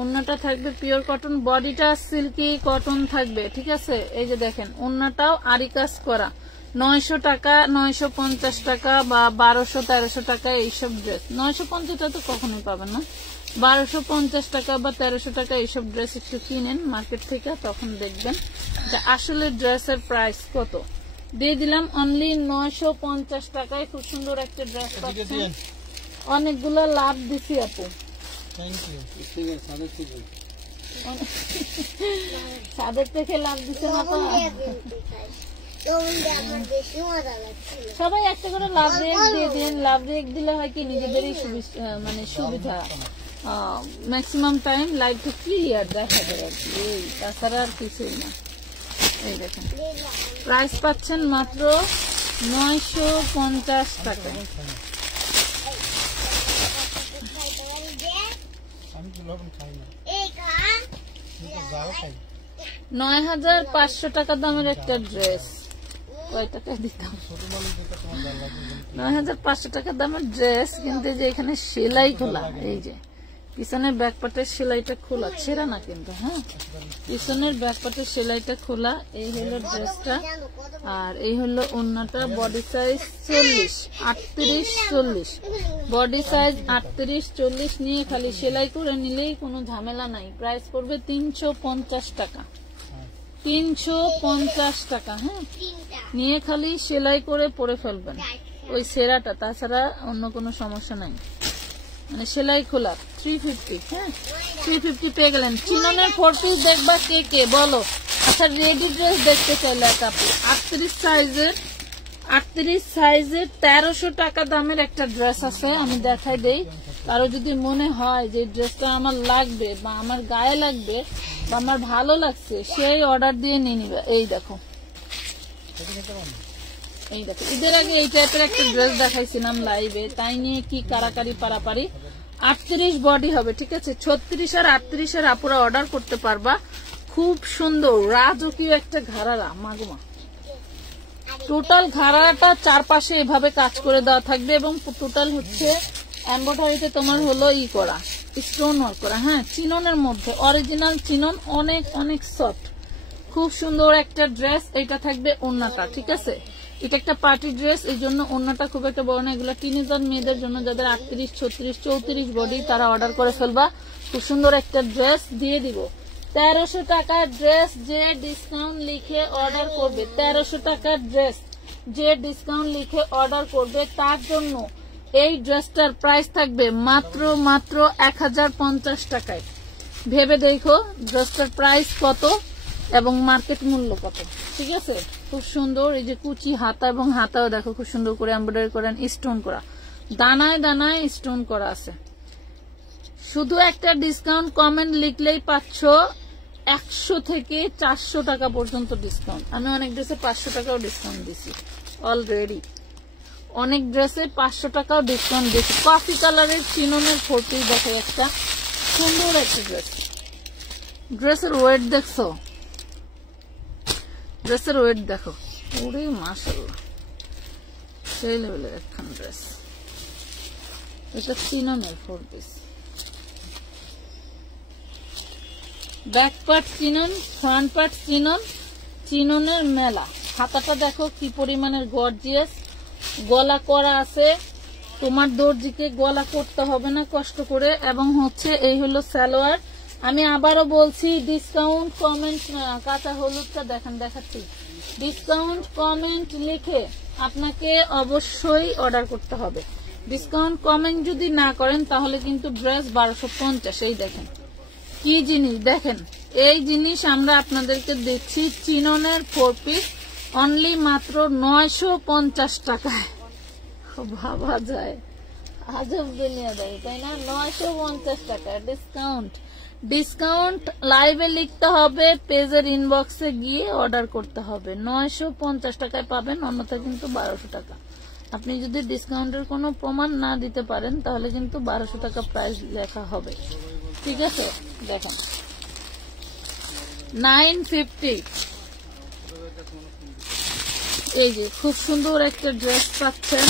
ওড়নাটা থাকবে পিওর কটন, বডিটা সিল্কি কটন থাকবে, ঠিক আছে। এই যে দেখেন ওড়নাটাও আরি কাজ করা। 900 টাকা, 950 টাকা বা 1200-1300 টাকা এইসব ড্রেস। 950 টাকা তো কখনোই পাবেন না। 1250 টাকা বা 1300 টাকা এইসব ড্রেস একটু কিনেন মার্কেট থেকে, তখন দেখবেন যে আসলে ড্রেসের প্রাইস কত। দিয়ে দিলাম অনলি 950 টাকায় খুব সুন্দর একটা ড্রেস পাচ্ছেন। অনেকগুলো লাভ দিছি আপু, সাদের থেকে লাভ দিচ্ছে না তো। সবাই একটা করে লাভ রেক দিয়ে দিন, লাভ রেক দিলে হয় কি নিজেদেরই মানে সুবিধা। ম্যাক্সিমাম টাইম লাইভটা ক্লিয়ার দেখা যায় আর কি, তাছাড়া আর কিছুই না। এই দেখেন প্রাইস পাচ্ছেন মাত্র 950 টাকা। 9500 টাকা দামের একটা ড্রেস, কয় টাকা দিতাম? 9500 টাকা দামের ড্রেস, কিন্তু যে এখানে সেলাই খোলা, এই যে পিছনের ব্যাকপার্টের সেলাইটা খোলা, ছেঁড়া না কিন্তু। হ্যাঁ পিছনের ব্যাকপার্টের সেলাইটা খোলা। এই হলো ড্রেসটা, আর এই হলো ওড়নাটা। বডি সাইজ 40, 38, 40, বডি সাইজ 38, 40 নিয়ে খালি সেলাই করে নিলেই কোনো ঝামেলা নাই। প্রাইস পড়বে 350 টাকা, 350 টাকা। হ্যাঁ নিয়ে খালি সেলাই করে পরে ফেলবেন ওই সেরাটা, তাছাড়া অন্য কোনো সমস্যা নাই। মানে সেলাই খোলা 350। হ্যাঁ 350 পেয়ে গেলেন। চিননের 4 পিস দেখবা কে কে বলো? আচ্ছা রেডি ড্রেস দেখতে চাইলে আপু 38 সাইজের 1300 টাকা দামের একটা ড্রেস আছে, আমি দেখাই দেই। কারো যদি মনে হয় যে ড্রেসটা আমার লাগবে বা আমার গায়ে লাগবে বা আমার ভালো লাগছে, সেই অর্ডার দিয়ে নিয়ে নিবে। এই দেখো, এই দেখো ঈদের আগে এই টাইপের একটা ড্রেস দেখাইছিলাম লাইভে, তাই নিয়ে কি কারাকারি পারাপারি। 38 বডি হবে, ঠিক আছে। 36 আর 38 এর আপুরা অর্ডার করতে পারবা। খুব সুন্দর রাজকীয় একটা ঘাড়ারা, মাগুমা টোটাল ঘাড়াটা চারপাশে এভাবে কাজ করে দেওয়া থাকবে, এবং টোটাল হচ্ছে এমব্রয়ডারিতে তোমার হলো ই করা, স্টোন ওয়ার্ক করা। হ্যাঁ চিননের মধ্যে অরিজিনাল চিনন, অনেক অনেক সফট, খুব সুন্দর একটা ড্রেস। এটা থাকবে ওড়নাটা, ঠিক আছে। এটা একটা পার্টি ড্রেস, এই জন্য ওড়নাটা খুব একটা বড় না। এগুলো টিনেজার মেয়েদের জন্য, যাদের 38, 36, 34 বডি, তারা অর্ডার করে ফেলবা। খুব সুন্দর একটা ড্রেস দিয়ে দিব। 1300 টাকার ড্রেস যে ডিসকাউন্ট লিখে অর্ডার করবে, 1300 টাকার ড্রেস যে ডিসকাউন্ট লিখে অর্ডার করবে, তার জন্য এই ড্রেসটার প্রাইস থাকবে মাত্র 1050 টাকায়। ভেবে দেখো ড্রেসটার প্রাইস কত এবং মার্কেট মূল্য কত। ঠিক আছে, খুব সুন্দর। এই যে কুচি হাতা এবং হাতাও দেখো খুব সুন্দর করে এমব্রয়ডারি করেন, স্টোন করা, দানায় দানায় স্টোন করা আছে। শুধু একটা ডিসকাউন্ট কমেন্ট লিখলেই পাচ্ছ 100 থেকে 400 টাকা পর্যন্ত ডিসকাউন্ট। আমি অনেক ড্রেসে 500 টাকাও ডিসকাউন্ট দিছি অলরেডি, অনেক ড্রেসে 500 টাকাও ডিসকাউন্ট দিয়েছি। কফি কালারের চিননের 4 পিস দেখো, একটা সুন্দর একটা ড্রেস। ড্রেসের ওয়েট দেখছো, ড্রেসের ওয়েট দেখো, ওরে মাশাআল্লাহ সেই লেভেলের একখান ড্রেস। এটা চিননের 4 পিস, ব্যাক পার্ট চিনন, ফ্রন্ট পার্ট চিনন, চিননের মেলা। হাতাটা দেখো কি পরিমাণের গর্জিয়াস, গলা করা আছে, তোমার দর্জিকে গলা করতে হবে না কষ্ট করে। এবং হচ্ছে এই হলো সালোয়ার। আমি আবারও বলছি ডিসকাউন্ট কমেন্ট, কাঁচা হলুদটা দেখেন দেখাচ্ছি, ডিসকাউন্ট কমেন্ট লিখে আপনাকে অবশ্যই অর্ডার করতে হবে। ডিসকাউন্ট কমেন্ট যদি না করেন তাহলে কিন্তু ড্রেস 1250। এই দেখেন কি জিনিস, দেখেন এই জিনিস আমরা আপনাদেরকে দিচ্ছি চিননের 4 পিস অনলি মাত্র 950 টাকায়। ভাবা যায়, আজব দুনিয়াদারি তাই না? 950 টাকা ডিসকাউন্ট। ডিসকাউন্ট লাইভে লিখতে হবে, পেজের ইনবক্সে গিয়ে অর্ডার করতে হবে। 950 টাকায় পাবেন, অন্যথা কিন্তু 1200 টাকা। আপনি যদি ডিসকাউন্টের কোনো প্রমাণ না দিতে পারেন তাহলে কিন্তু 1200 টাকা প্রাইস লেখা হবে। ঠিক আছে, দেখেন 950। এই যে খুব সুন্দর একটা ড্রেস পাচ্ছেন।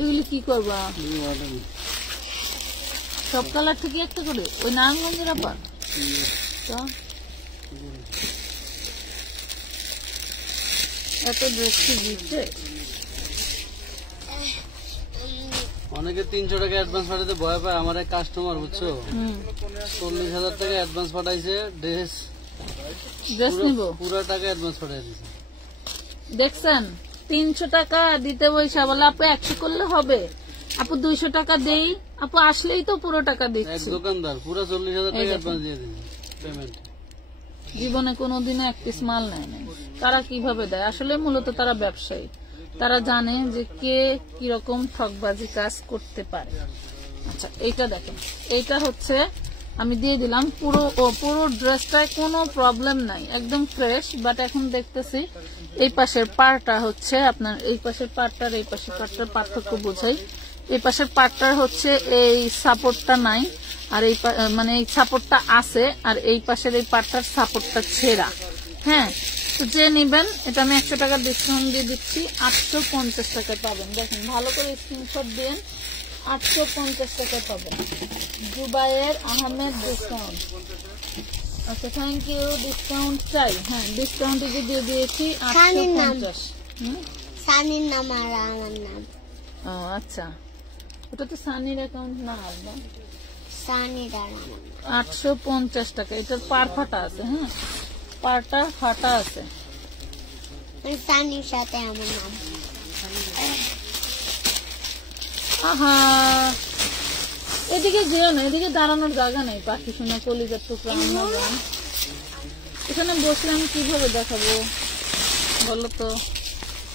এগুলি কি করবা? সব কালার থেকে একটা করে ওই নারায়ণগঞ্জের আবার এত ড্রেস কি দিচ্ছে? অনেকে 300 টাকা অ্যাডভান্স পাঠাতে ভয় পায়। আমার এক কাস্টমার বুঝছো 40,000 টাকা অ্যাডভান্স পাঠাইছে, ড্রেস নিব পুরো টাকা অ্যাডভান্স পাঠাই দিছে। দেখছেন 300 টাকা দিতে বৈশা বলে আপু 100 করলে হবে, আপু 200 টাকা দেই, আপু আসলেই তো পুরো টাকা এক দিচ্ছি। দোকানদার পুরো 40,000 টাকা অ্যাডভান্স দিয়ে দিছে পেমেন্ট। জীবনে কোনোদিনও এক পিস মাল নেয় নাই। তারা কিভাবে দেয়? আসলে মূলত তারা ব্যবসায়ী, তারা জানে যে কে কিরকম ঠকবাজি কাজ করতে পারে। আচ্ছা এইটা দেখেন, এইটা হচ্ছে আমি দিয়ে দিলাম পুরো ড্রেসটায় কোনো প্রবলেম নাই, একদম ফ্রেশ। বাট এখন দেখতেছি এই পাশের পাড়টা হচ্ছে আপনার, এই পাশের পাড়টার এই পাশের পাড়টার পার্থক্য বোঝাই। এই পাশের পাড়টার হচ্ছে এই সাপোর্টটা নাই, আর এই মানে এই সাপোর্টটা আছে, আর এই পাশের এই পাড়টার সাপোর্টটা ছেঁড়া। হ্যাঁ, তো যে নিবেন এটা আমি 100 টাকা ডিসকাউন্ট দিয়ে দিচ্ছি, 850 টাকায় পাবেন। দেখেন ভালো করে স্ক্রিনশট দিন, 850 টাকায় পাবেন। জুবায়ের আহমেদ ডিসকাউন্ট। আচ্ছা থ্যাংক ইউ, ডিসকাউন্ট চাই। হ্যাঁ ডিসকাউন্ট দিয়ে দিয়েছি 850। সানির নাম আর আমার নাম। ও আচ্ছা, ওটা তো সানির অ্যাকাউন্ট না, আলাদা সানির আর আমার নাম। 850 টাকা। এটার পার ফাটা আছে, হ্যাঁ পারটা ফাটা আছে। সানির সাথে আমার নাম। আহা এদিকে যেও না, এদিকে দাঁড়ানোর জায়গা নেই। পাখি শোনা কলিজার টুকরা আমরা গান, এখানে বসলে আমি কিভাবে দেখাবো বলো তো?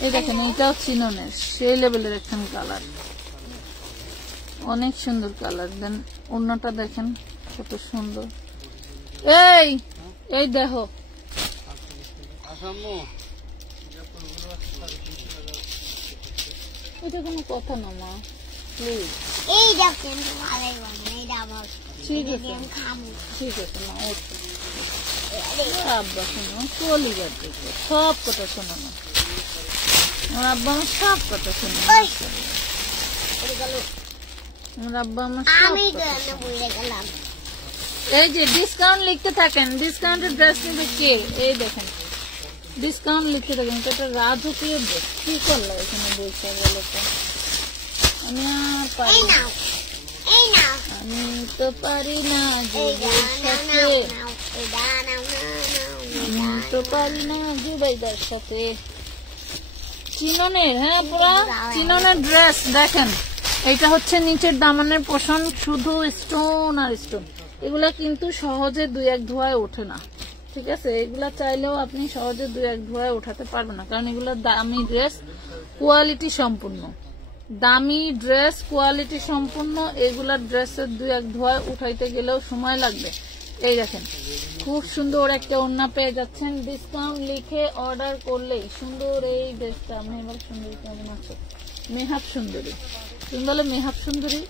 এই দেখেন এইটাও চিননের সেই লেভেলের একখান কালার, অনেক সুন্দর কালার। দেন অন্যটা দেখেন কত সুন্দর। এই এই দেখো এটা কোনো কথা না মা, প্লিজ। এই দেখেন ভালোই বানান, এইটা আমার ঠিক আছে খাবো। ঠিক আছে মা, ওকে আব্বা শোনো কলিজার দিকে সব কথা শোনো না, আমার আব্বা আমার সব কথা শোনো। আমার আব্বা আমার আমি সব কথা। ভুলে গেলাম। এই যে ডিসকাউন্ট লিখতে থাকেন, ডিসকাউন্টের ড্রেস নিবে কে? এই দেখেন ডিসকাউন্ট লিখতে থাকেন। এটা রাজকীয় ড্রেস, কি করলো এখানে বলছে বলো তো? আমি আর পারি না, আমি তো পারি না যুবের সাথে, আমি তো পারি না জুবাইদার সাথে। চিননের, হ্যাঁ পুরা চিননের ড্রেস দেখেন। এটা হচ্ছে নিচের দামানের পোষণ, শুধু স্টোন আর স্টোন। এগুলা কিন্তু সহজে 2-1 ধোয়ায় ওঠে না, ঠিক আছে? এগুলা চাইলেও আপনি সহজে 2-1 ধোয়ায় ওঠাতে পারবেন না, কারণ এগুলো দামি ড্রেস, কোয়ালিটি সম্পূর্ণ দামি ড্রেস, কোয়ালিটি সম্পূর্ণ। এগুলা ড্রেসের 2-1 ধোয়ায় উঠাইতে গেলেও সময় লাগবে। এই দেখেন খুব সুন্দর একটা ওড়না পেয়ে যাচ্ছেন। ডিসকাউন্ট লিখে অর্ডার করলেই সুন্দর এই ড্রেসটা। মেহব সুন্দরী কেমন আছো? মেহাব সুন্দরী, তুমি বলে মেহাব সুন্দরী?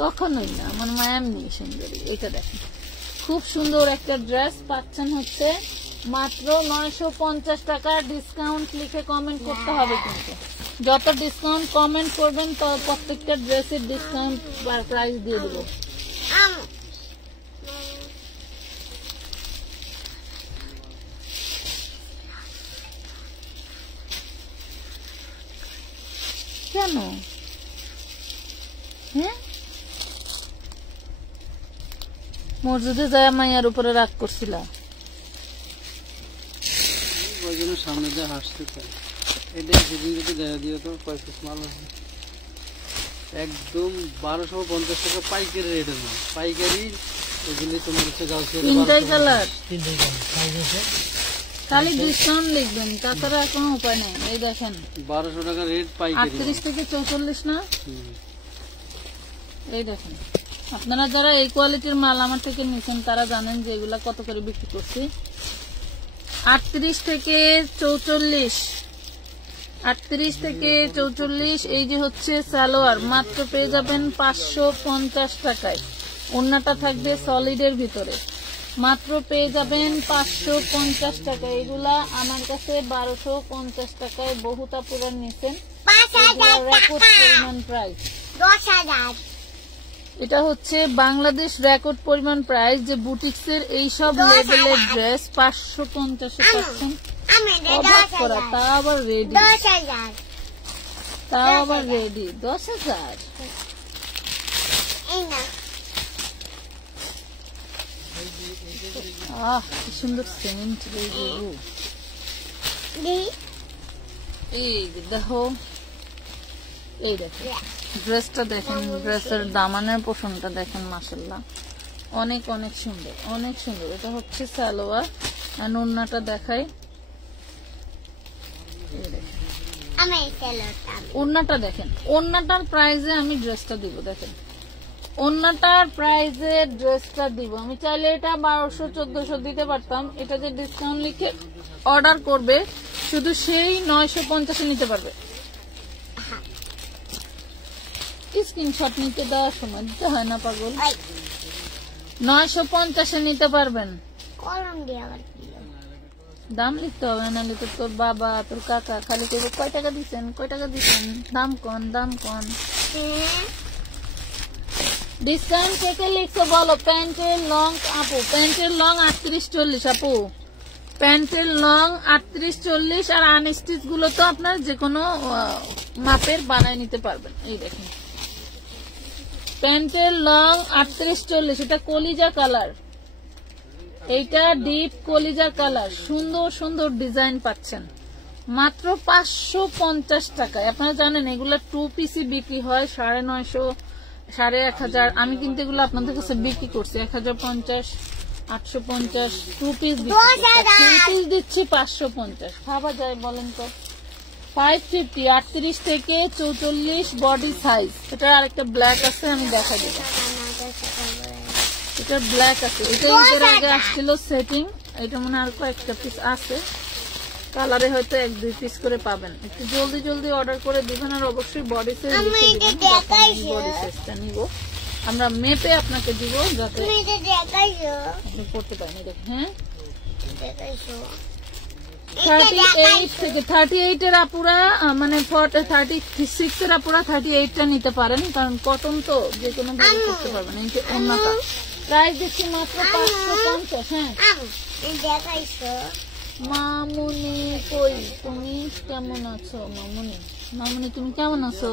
কখনোই না, আমার মায়ামনি সুন্দরী। এটা দেখেন খুব সুন্দর একটা ড্রেস পাচ্ছেন হচ্ছে মাত্র 950 টাকা। ডিসকাউন্ট লিখে কমেন্ট করতে হবে, কিন্তু যত ডিসকাউন্ট কমেন্ট করবেন তত প্রত্যেকটা ড্রেসের ডিসকাউন্ট প্রাইস দিয়ে দেবো। কেন? হ্যাঁ, মসজিদে যায় মাইয়ার উপরে রাগ করছিল, ওই জন্য সামনে যা হাসতে চাই। এটাই সেদিন যদি দেখা দিয়ে তো কয় পিস মাল আছে, একদম 1250 টাকা পাইকারি রেটের মাল। পাইকারি এগুলি তোমার হচ্ছে গাউসিয়া তিনটাই কালার, খালি ডিসকাউন্ট লিখবেন, তাছাড়া কোনো উপায় নেই। এই দেখেন 1200 টাকা রেট পাইকারি, 38 থেকে 44 না? এই দেখেন আপনারা যারা এই কোয়ালিটির মাল আমার থেকে নিছেন তারা জানেন যে এগুলা কত করে বিক্রি করছি। 38 থেকে 44, 38 থেকে 44। এই যে হচ্ছে সালোয়ার, মাত্র পেয়ে যাবেন 550 টাকায়। ওড়নাটা থাকবে সলিডের ভিতরে, মাত্র পেয়ে যাবেন 550 টাকা। এগুলা আমার কাছে 1250 টাকায় বহুতা পুরান নিছেন, রেকর্ড পরিমাণ প্রাইস 10,000। এটা হচ্ছে বাংলাদেশ রেকর্ড পরিমাণ প্রাইস। যে বুটিক্সের এইসব লেভেলের ড্রেস 550 পাচ্ছেন, অবাক করা। তা আবার রেডি, 10,000। তাও আবার রেডি। 10,000? এই না, আহ কি সুন্দর সেন্ট। এই দেখো, এই দেখো ড্রেসটা দেখেন, ড্রেসের দামানের পোষণটা দেখেন, মাশাআল্লাহ অনেক অনেক সুন্দর, অনেক সুন্দর। এটা হচ্ছে সালোয়ার আর ওড়নাটা দেখাই। আমি সেলরটা ওড়নাটা দেখেন, ওড়নাটার প্রাইজে আমি ড্রেসটা দিব। দেখেন ওড়নাটার প্রাইজে ড্রেসটা দিব। আমি চাইলে এটা 1200-1400 দিতে পারতাম। এটা যে ডিসকাউন্ট লিখে অর্ডার করবে শুধু সেই 950 নিতে পারবে। স্ক্রিনশট নিতে দেওয়ার সময় দিতে হয় না পাগল। 950 নিতে পারবেন। কলম দিয়ে আবার দাম লিখতে হবে, নাহলে তো তোর বাবা তোর কাকা খালি করবে কয় টাকা দিচ্ছেন, কয় টাকা দিচ্ছেন, দাম কন, দাম কন। ডিসকাউন্ট থেকে লিখতে বলো। প্যান্টের লং আপু, প্যান্টের লং 38-40 আপু, প্যান্টের লং 38-40। আর আনস্টিচ গুলো তো আপনার যে কোনো মাপের বানায় নিতে পারবেন। এই দেখেন প্যান্টের লং 38-40, এটা কলিজা কালার, এইটা ডিপ কলিজা কালার। সুন্দর সুন্দর ডিজাইন পাচ্ছেন মাত্র 550 টাকায়। আপনারা জানেন এগুলা 2 পিসি বিক্রি হয় 950, 1,500। আমি কিন্তু এগুলো আপনাদের কাছে বিক্রি করছি 1050, 850। 2 পিস দিচ্ছি 550। ভাবা যায় বলেন তো? 550, 38 থেকে 44 বডি সাইজ। এটা আরেকটা ব্ল্যাক আছে, আমি দেখা দেব। এটা ব্ল্যাক আছে, এটা এর আগে আসছিল সেটিং। এটা মনে আর কয়েকটা পিস আছে, কালারে হয়তো 1-2 পিস করে পাবেন। একটু জলদি জলদি অর্ডার করে দিবেন। আর অবশ্যই বডি সাইজ লিখে দিবেন, বডি সাইজটা নিব আমরা, মেপে আপনাকে দিব যাতে আপনি পড়তে পারেন। দেখেন হ্যাঁ 38 থেকে 38 এর আপুরা, মানে 36 এর আপুরা 38টা নিতে পারেন, কারণ কটন তো যে কোনো ভাবে করতে পারবেন। এই যে ওন্নাটা প্রাইস দিচ্ছি মাত্র 550। হ্যাঁ মামুনি কই, তুমি কেমন আছো মামুনি? মামুনি তুমি কেমন আছো?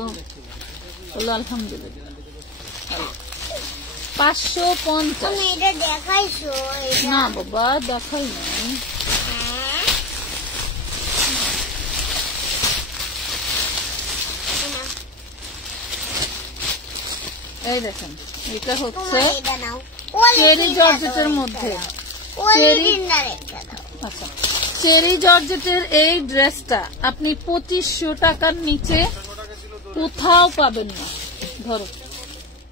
বলো আলহামদুলিল্লাহ। 550 না বাবা, দেখাই নাই। এই দেখেন এটা হচ্ছে এটা নাও চেরি জর্জেটের মধ্যে চেরি আচ্ছা চেরি জর্জেটের এই ড্রেসটা আপনি 2500 টাকার নিচে কোথাও পাবেন না। ধরো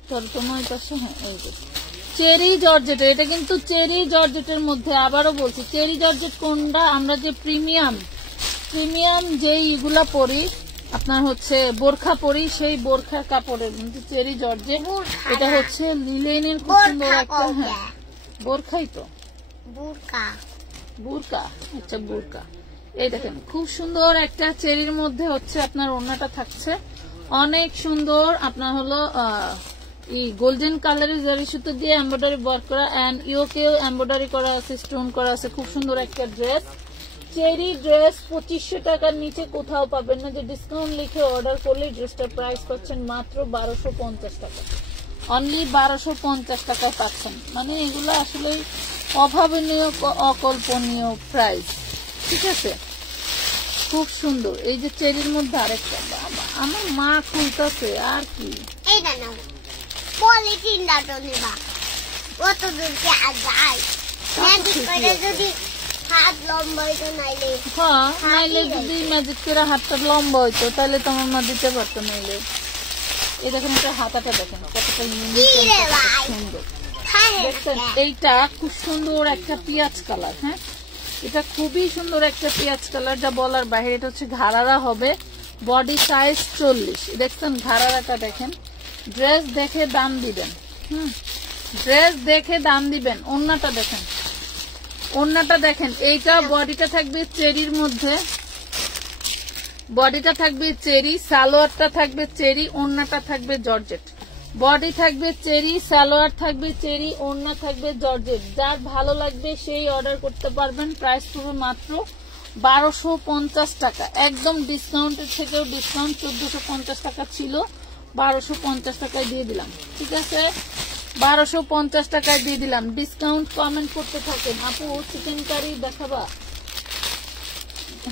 ধরো তোমার কাছে, হ্যাঁ এই যে চেরি জর্জেটের, এটা কিন্তু চেরি জর্জেটের মধ্যে। আবারও বলছি চেরি জর্জেট কোনটা, আমরা যে প্রিমিয়াম যে ইগুলা পরি আপনার হচ্ছে বোরখা পরি, সেই বোরখার কাপড়ের মধ্যে চেরি জর্জেট। এটা হচ্ছে লিলেনের খুব সুন্দর একটা, হ্যাঁ বোরখাই তো বুরকা, আচ্ছা বুরকা। এই দেখেন খুব সুন্দর একটা চেরির মধ্যে হচ্ছে আপনার ওড়নাটা থাকছে অনেক সুন্দর। আপনার হলো গোল্ডেন কালারের জারি সুতো দিয়ে এমব্রয়ডারি ওয়ার্ক করা, এন্ড ইয়োকেও এমব্রয়ডারি করা আছে, স্টোন করা আছে। খুব সুন্দর একটা ড্রেস, চেরি ড্রেস 2500 টাকার নিচে কোথাও পাবেন না। যে ডিসকাউন্ট লিখে অর্ডার করলে ড্রেসটার প্রাইস পাচ্ছেন মাত্র 1250 টাকা, অনলি 1250 টাকায় পাচ্ছেন। মানে এগুলো আসলে অভাবনীয় অকল্পনীয় প্রাইস, ঠিক আছে। খুব সুন্দর। এই যে চেরির মধ্যে আরেকটা, বাবা আমার মা খুলতেছে আর কি। এইটা নাও পলিথিনটা তো নিবা, কত দূর কি আর যায় ম্যাজিক করে যদি হাত লম্বা হইতো, নাইলে হ্যাঁ নাইলে যদি ম্যাজিক করে হাতটা লম্বা হইতো তাহলে তো আমার মা দিতে পারতো। নাইলে এই দেখেন এটা হাতাটা দেখেন কতটা ইউনিক সুন্দর দেখছেন। এইটা খুব সুন্দর একটা পেঁয়াজ কালার, হ্যাঁ এটা খুবই সুন্দর একটা পেঁয়াজ কালার, যা বলার বাইরে। এটা হচ্ছে ঘাড়ারা হবে, বডি সাইজ 40। দেখছেন ঘাড়ারাটা দেখেন। ড্রেস দেখে দাম দিবেন, ড্রেস দেখে দাম দিবেন। ওড়নাটা দেখেন, ওড়নাটা দেখেন। এইটা বডিটা থাকবে চেরির মধ্যে, বডিটা থাকবে চেরি, সালোয়ারটা থাকবে চেরি, ওড়নাটা থাকবে জর্জেট। বডি থাকবে চেরি, সালোয়ার থাকবে চেরি, ওড়না থাকবে জর্জেট। যার ভালো লাগবে সেই অর্ডার করতে পারবেন। প্রাইস পড়বে মাত্র 1250 টাকা, একদম ডিসকাউন্টের থেকেও ডিসকাউন্ট। 1450 টাকা ছিল, 1250 টাকায় দিয়ে দিলাম, ঠিক আছে 1250 টাকায় দিয়ে দিলাম। ডিসকাউন্ট কমেন্ট করতে থাকেন। আপু চিকেন কারি দেখাবা?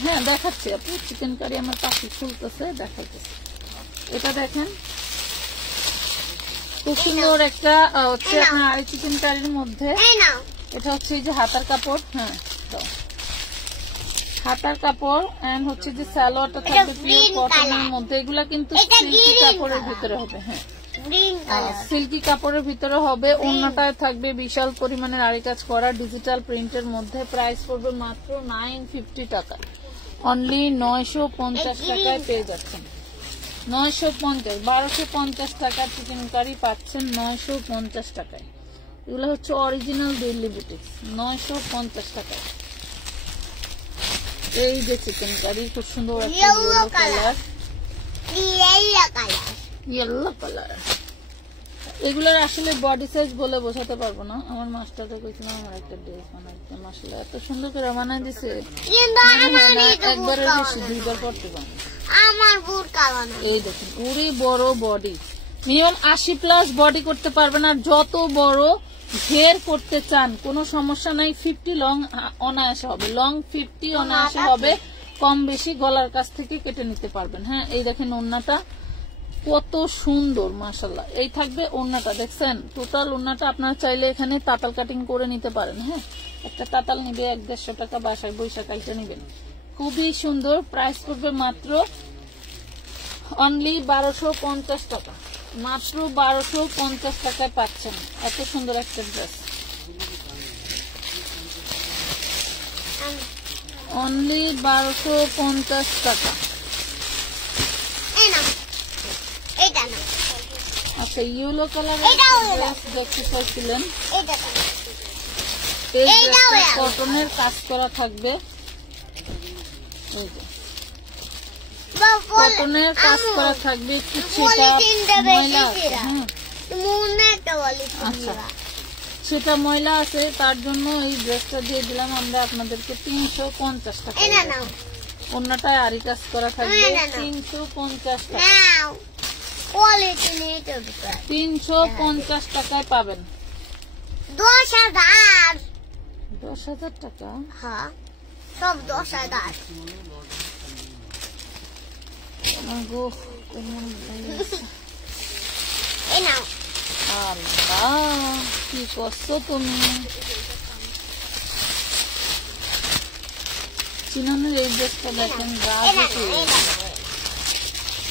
হ্যাঁ দেখাচ্ছি আপু, চিকেন কারি আমার পাখি খুলতেছে, দেখাইতেছে। এটা দেখেন খুব সুন্দর একটা হচ্ছে আপনার আড়াই চিকেন কারির মধ্যে। এটা হচ্ছে এই যে হাতার কাপড়, হ্যাঁ হাতার কাপড়, এন্ড হচ্ছে যে সালোয়ারটা থাকবে পিওর কটনের মধ্যে। এগুলা কিন্তু সিল্কি কাপড়ের ভিতরে হবে, হ্যাঁ সিল্কি কাপড়ের ভিতরে হবে। ওড়নাটায় থাকবে বিশাল পরিমাণের আড়ি কাজ করা ডিজিটাল প্রিন্টের মধ্যে। প্রাইস পড়বে মাত্র 950 টাকা, অনলি 950 টাকায় পেয়ে যাচ্ছেন। 950, 1250 টাকার চিকেন কারি পাচ্ছেন 950 টাকায়। এগুলো হচ্ছে অরিজিনাল দিল্লি বুটিক্স, 950 টাকায়। এই যে চিকেন কারি খুব সুন্দর একটা ইয়েলো কালার, ইয়েলো কালার। এগুলোর আসলে বডি সাইজ বলে বোঝাতে পারবো না। আমার মাস্টারকে কইছিলাম আমার একটা ড্রেস বানাইতে, মাশাআল্লাহ এত সুন্দর করে বানাই দিছে, একবারের বেশি 2বার পড়তে পারবো। আমার বুরকা বানাই, এই দেখুন উড়ি বড় বডি, মিনিমাম 80+ বডি করতে পারবেন। আর যত বড় ঘের করতে চান কোনো সমস্যা নাই, 50 লং অনায়াসে হবে, লং 50 অনায়াসে হবে, কম বেশি গলার কাছ থেকে কেটে নিতে পারবেন। হ্যাঁ এই দেখেন ওড়নাটা কত সুন্দর, মাশাআল্লাহ। এই থাকবে ওড়নাটা, দেখছেন টোটাল ওড়নাটা। আপনারা চাইলে এখানে তাতাল কাটিং করে নিতে পারেন, হ্যাঁ একটা তাতাল নিবে 150 টাকা, বাসায় বৈশা কাইটা নিবেন, খুবই সুন্দর। প্রাইস পড়বে মাত্র অনলি 1250 টাকা, মাত্র 1250 টাকায় পাচ্ছেন এত সুন্দর একটা ড্রেস, অনলি 1250 টাকা। আচ্ছা ইয়েলো কালারের ড্রেস দেখতে চাইছিলেন, এই ড্রেসটা কটনের কাজ করা থাকবে, এই যে কটনের কাজ করা থাকবে। একটু সেটা ময়লা আছে, হ্যাঁ আচ্ছা সেটা ময়লা আছে, তার জন্য এই ড্রেসটা দিয়ে দিলাম আমরা আপনাদেরকে 350 টাকা। অন্যটায় আরি কাজ করা থাকবে 350 টাকা, 350 টাকায় পাবেন। 10,000 টাকা, হ্যাঁ সব 10,000। আল্লাহ কি করছো তুমি। চিননের এই ড্রেসটা দেখেন,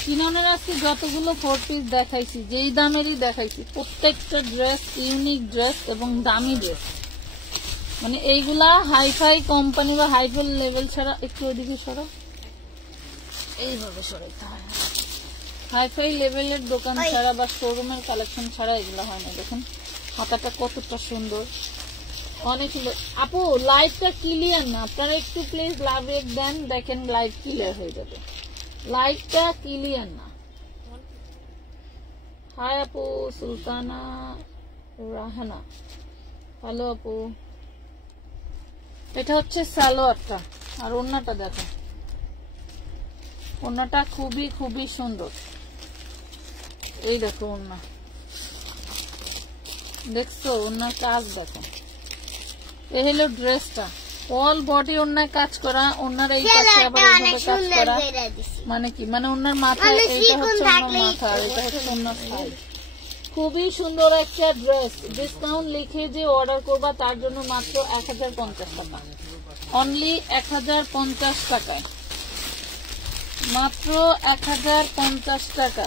চিননের আজকে যতগুলো 4 পিস দেখাইছি যেই দামেরই দেখাইছি, প্রত্যেকটা ড্রেস ইউনিক ড্রেস এবং দামি ড্রেস। মানে এইগুলা হাইফাই কোম্পানি বা হাইফাই লেভেল ছাড়া, একটু ওইদিকে সরো, এইভাবে সরাইতে হয়, হাইফাই লেভেলের দোকান ছাড়া বা শোরুমের কালেকশন ছাড়া এগুলো হয় না। দেখুন হাতাটা কতটা সুন্দর, অনেক সুন্দর। আপু লাইটটা ক্লিয়ার না, আপনারা একটু প্লিজ লাভ রেট দেন, দেখেন লাইট ক্লিয়ার হয়ে যাবে। লাইটটা ক্লিয়ার না। হাই আপু, সুলতানা রাহানা, হ্যালো আপু। এটা হচ্ছে সালোয়ারটা, আর ওড়নাটা দেখো, ওড়নাটা খুবই খুবই সুন্দর। এই দেখো ওড়না, দেখছো ওড়নার কাজ দেখো। এই হলো ড্রেসটা, অল বডি ওড়নায় কাজ করা, ওড়নার এই পাশে আবার এইভাবে কাজ করা। মানে কি, মানে ওড়নার মাথায় এইটা হচ্ছে ওড়নার মাথা, আর এটা হচ্ছে ওড়নার সাইড। খুবই সুন্দর একটা ড্রেস। ডিসকাউন্ট লিখে যে অর্ডার করবা তার জন্য মাত্র 1050 টাকা, অনলি 1050 টাকায়, মাত্র 1050 টাকা,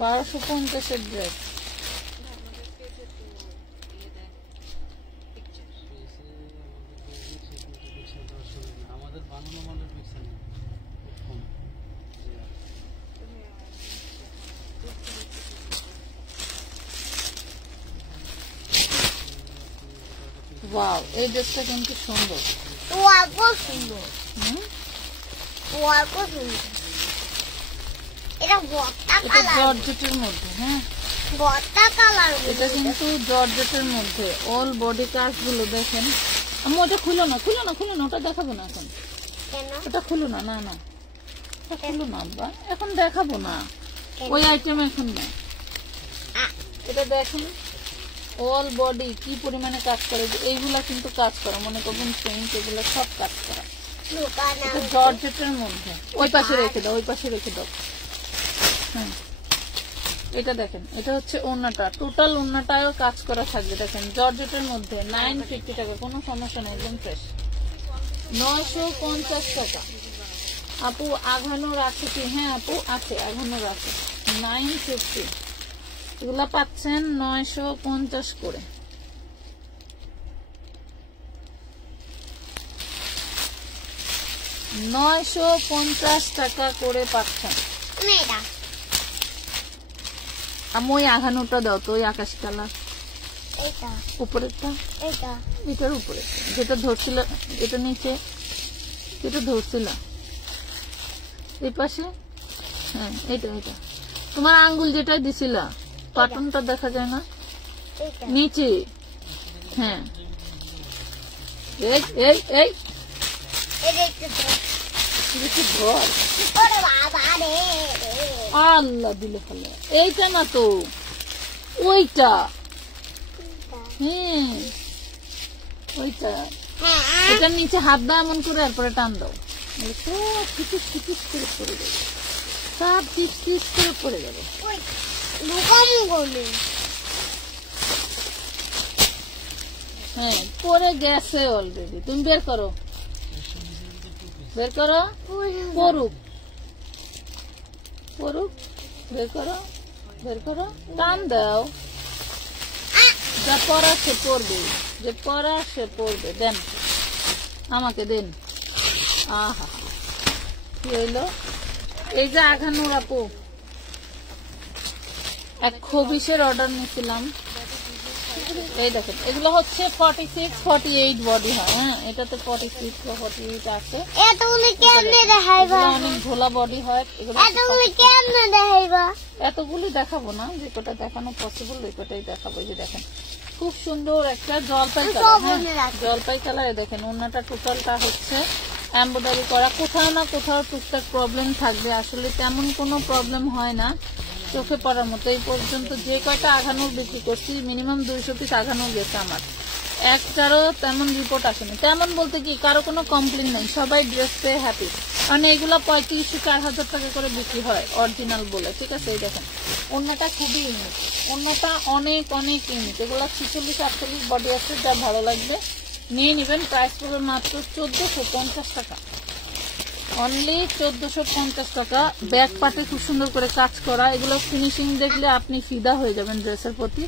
1250-এর ড্রেস। আমাদের বানানো মালের পিকচার নেই, খুব কম। ওয়াও, এই ড্রেসটা কিন্তু সুন্দর, অল্প সুন্দর, অল্প সুন্দর। এটা বট্টা এটা কালার, জর্জেটের মধ্যে। হ্যাঁ, বট্টা কালার। এটা কিন্তু জর্জেটের মধ্যে, অল বডি কাজ গুলো দেখেন। আমি ওটা খুলো না, খুলো না, খুলো না, ওটা দেখাবো না এখন, কেন? ওটা খুলো না, না না ওটা খুলো না আব্বা, এখন দেখাবো না, ওই আইটেম এখন না। এটা দেখেন অল বডি কি পরিমাণে কাজ করে, এইগুলা কিন্তু কাজ করা, মনে করবেন প্রিন্ট, এগুলো সব কাজ করা। এটা জর্জেটের মধ্যে। ওই পাশে রেখে দাও, ওই পাশে রেখে দাও। হ্যাঁ, এটা দেখেন, এটা হচ্ছে ওড়নাটা, টোটাল ওড়নাটাও কাজ করা থাকবে। দেখেন জর্জেটের মধ্যে 950 টাকা, কোনো সমস্যা নেই, একদম ফ্রেশ। 950 টাকা। আপু আঘানোর আছে কি? হ্যাঁ আপু আছে, আঘানোর আছে। 950, এগুলা পাচ্ছেন 950 করে। টাকা করে পাচ্ছেন। আমি ওই আঘানোটা দাও তো, ওই আকাশ কালার, উপরেরটা, এটার উপরে যেটা ধরছিল, এটা নিচে যেটা ধরছিল, এই পাশে। হ্যাঁ, এটা এটা তোমার আঙ্গুল যেটা দিছিল, বাটনটা দেখা যায় না নিচে। হ্যাঁ, এই এই এই ঘর আল্লাহ দিলে ফেলে, এইটা না তো ওইটা। হ্যাঁ, ওইটা, এটার নিচে হাত দাও এমন করে, এরপরে টান দাও, সব টিকিস টিকিস করে পড়ে যাবে, সব টিস টিস করে পড়ে যাবে। হ্যাঁ, পরে গেছে অলরেডি, তুমি বের করো, বের করো, পড়ুক পড়ুক, বের করো, বের করো, টান দাও, যা পড়া সে পড়বে, যে পড়া সে পড়বে। দেন আমাকে, দেন। আহা, কি হইলো? এই যে আঘানুর আপু, এক খবিসের অর্ডার নিয়েছিলাম, এই দেখেন, এগুলো হচ্ছে 46, 48 বডি হয়। হ্যাঁ, এটাতে 46 বা 48 আছে। অনেক ঝোলা বডি হয় এগুলো। এতগুলি দেখাবো না, যে কটা দেখানো পসিবল ওই কটাই দেখাবো। যে দেখেন খুব সুন্দর একটা জলপাই কালার, জলপাই কালারে দেখেন ওড়নাটা টোটালটা হচ্ছে এমব্রয়ডারি করা। কোথাও না কোথাও টুকটাক প্রবলেম থাকবে, আসলে তেমন কোনো প্রবলেম হয় না চোখে পড়ার মতো। এই পর্যন্ত যে কয়টা আঘানুর বিক্রি করছি, মিনিমাম 200 পিস আঘানুর গেছে আমার। একটারও তেমন রিপোর্ট আসেনি। তেমন বলতে কি কারো কোনো কমপ্লেন নেই, সবাই ড্রেস পেয়ে হ্যাপি। কারণ এগুলো 3500-4000 টাকা করে বিক্রি হয় অরিজিনাল বলে, ঠিক আছে। এই দেখেন অন্যটা খুবই ইউনিক, অন্যটা অনেক অনেক ইউনিক। এগুলো 46-48 বডি আছে, যা ভালো লাগবে নিয়ে নেবেন। প্রাইস পড়বে মাত্র 1450 টাকা, অনলি 1450 টাকা। ব্যাক পার্টে খুব সুন্দর করে কাজ করা, এগুলো ফিনিশিং দেখলে আপনি ফিদা হয়ে যাবেন ড্রেসের প্রতি।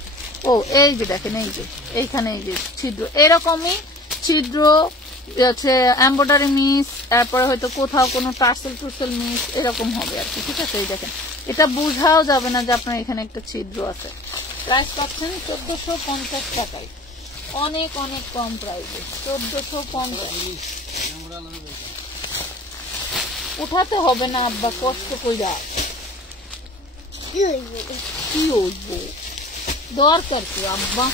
ও এই যে দেখেন, এই যে এইখানে এই যে ছিদ্র, এরকমই ছিদ্র হচ্ছে এমব্রয়ডারি মিস, তারপরে হয়তো কোথাও কোনো টার্সেল টুর্সেল মিস এরকম হবে আর কি, ঠিক আছে। এই দেখেন এটা বোঝাও যাবে না যে আপনার এখানে একটা ছিদ্র আছে। প্রাইস পাচ্ছেন 1450 টাকায়, অনেক অনেক কম প্রাইসে 1450। উঠাতে হবে না আব্বা কষ্ট কইরা, কি হইব দরকার কি আব্বা,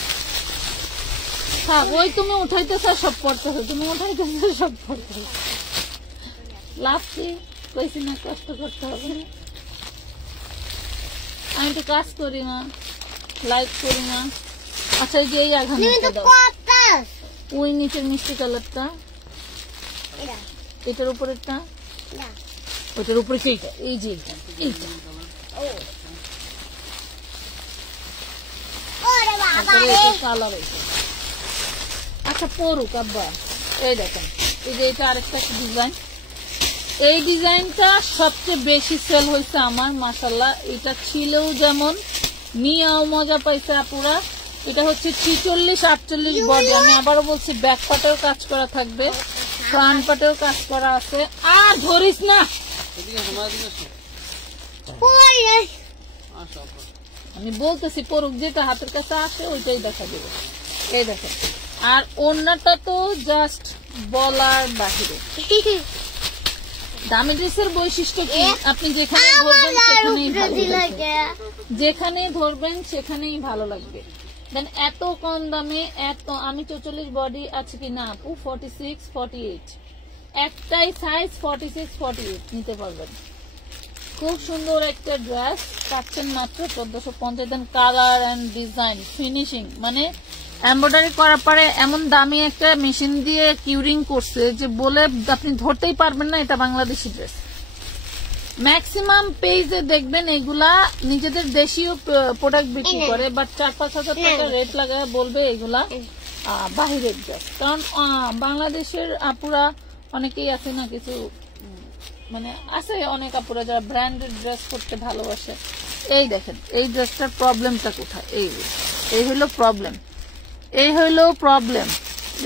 থাক। ওই তুমি উঠাইতেছ সব পড়তেছ, তুমি উঠাইতেছ সব পড়তেছ, লাভ কি? কইছি না কষ্ট করতে হবে না। আমি তো কাজ করি না, লাইক করি না। আচ্ছা এই যে এই আঘাত ওই নিচের মিষ্টি কালারটা, এটার উপরেরটা, ওইটার উপরে সেইটা, এই যে এইটা, কালার। আচ্ছা পড়ুক আব্বা। এই দেখেন এই যে এটা আরেকটা ডিজাইন, এই ডিজাইনটা সবচেয়ে বেশি সেল হয়েছে আমার, মাশাআল্লাহ। এটা ছিলেও যেমন নিয়েও মজা পাইছে আপুরা। এটা হচ্ছে 46-48 বডি। আমি আবারও বলছি ব্যাক পার্টেও কাজ করা থাকবে, ফ্রন্ট পার্টেও কাজ করা আছে। আর ধরিস না, আমি বলতেছি পড়ুক, যেটা হাতের কাছে আসে ওইটাই দেখা দেবে। এই দেখেন, আর অন্যটা তো জাস্ট বলার বাহিরে। দামি ড্রেসের বৈশিষ্ট্য কি, আপনি যেখানে ধরবেন সেখানেই ভালো লাগবে, যেখানে ধরবেন সেখানেই ভালো লাগবে। দেন এত কম দামে এত, আমি 44 বডি আছে কি না আপু, 46-48, একটাই সাইজ 46-48 নিতে পারবেন। খুব সুন্দর একটা ড্রেস পাচ্ছেন মাত্র 1450। দেন কালার এন্ড ডিজাইন ফিনিশিং, মানে এমব্রয়ডারি করার পরে এমন দামি একটা মেশিন দিয়ে কিউরিং করছে যে বলে আপনি ধরতেই পারবেন না এটা বাংলাদেশি ড্রেস। ম্যাক্সিমাম পেজে দেখবেন এগুলা নিজেদের দেশীয় প্রোডাক্ট বিক্রি করে, বাট 4-5 হাজার টাকা রেট লাগায় বলবে এগুলা বাহিরের ড্রেস। কারণ বাংলাদেশের আপুরা অনেকেই আছে না, কিছু মানে আছে অনেক আপুরা যারা ব্র্যান্ডেড ড্রেস করতে ভালোবাসে। এই দেখেন এই ড্রেসটার প্রবলেমটা কোথায়, এই হলো প্রবলেম, এই হইল প্রবলেম।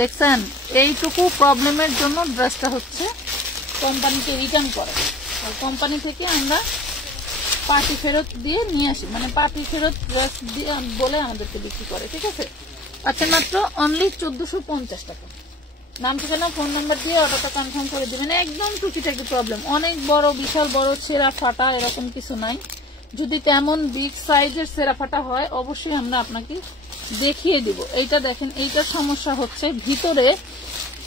দেখছেন এইটুকু প্রবলেমের জন্য ড্রেসটা হচ্ছে কোম্পানিকে রিটার্ন করে, আর কোম্পানি থেকে আমরা পার্টি ফেরত দিয়ে নিয়ে আসি, মানে পার্টি ফেরত ড্রেস দিয়ে বলে আমাদেরকে বিক্রি করে, ঠিক আছে। আচ্ছা মাত্র অনলি 1450 টাকা। নাম ঠিকানা ফোন নাম্বার দিয়ে অর্ডারটা কনফার্ম করে দিবেন। একদম টুকিটাকি প্রবলেম, অনেক বড় বিশাল বড় ছেঁড়া ফাটা এরকম কিছু নাই। যদি তেমন বিগ সাইজের ছেঁড়া ফাটা হয় অবশ্যই আমরা আপনাকে দেখিয়ে দিব। এইটা দেখেন, এইটার সমস্যা হচ্ছে ভিতরে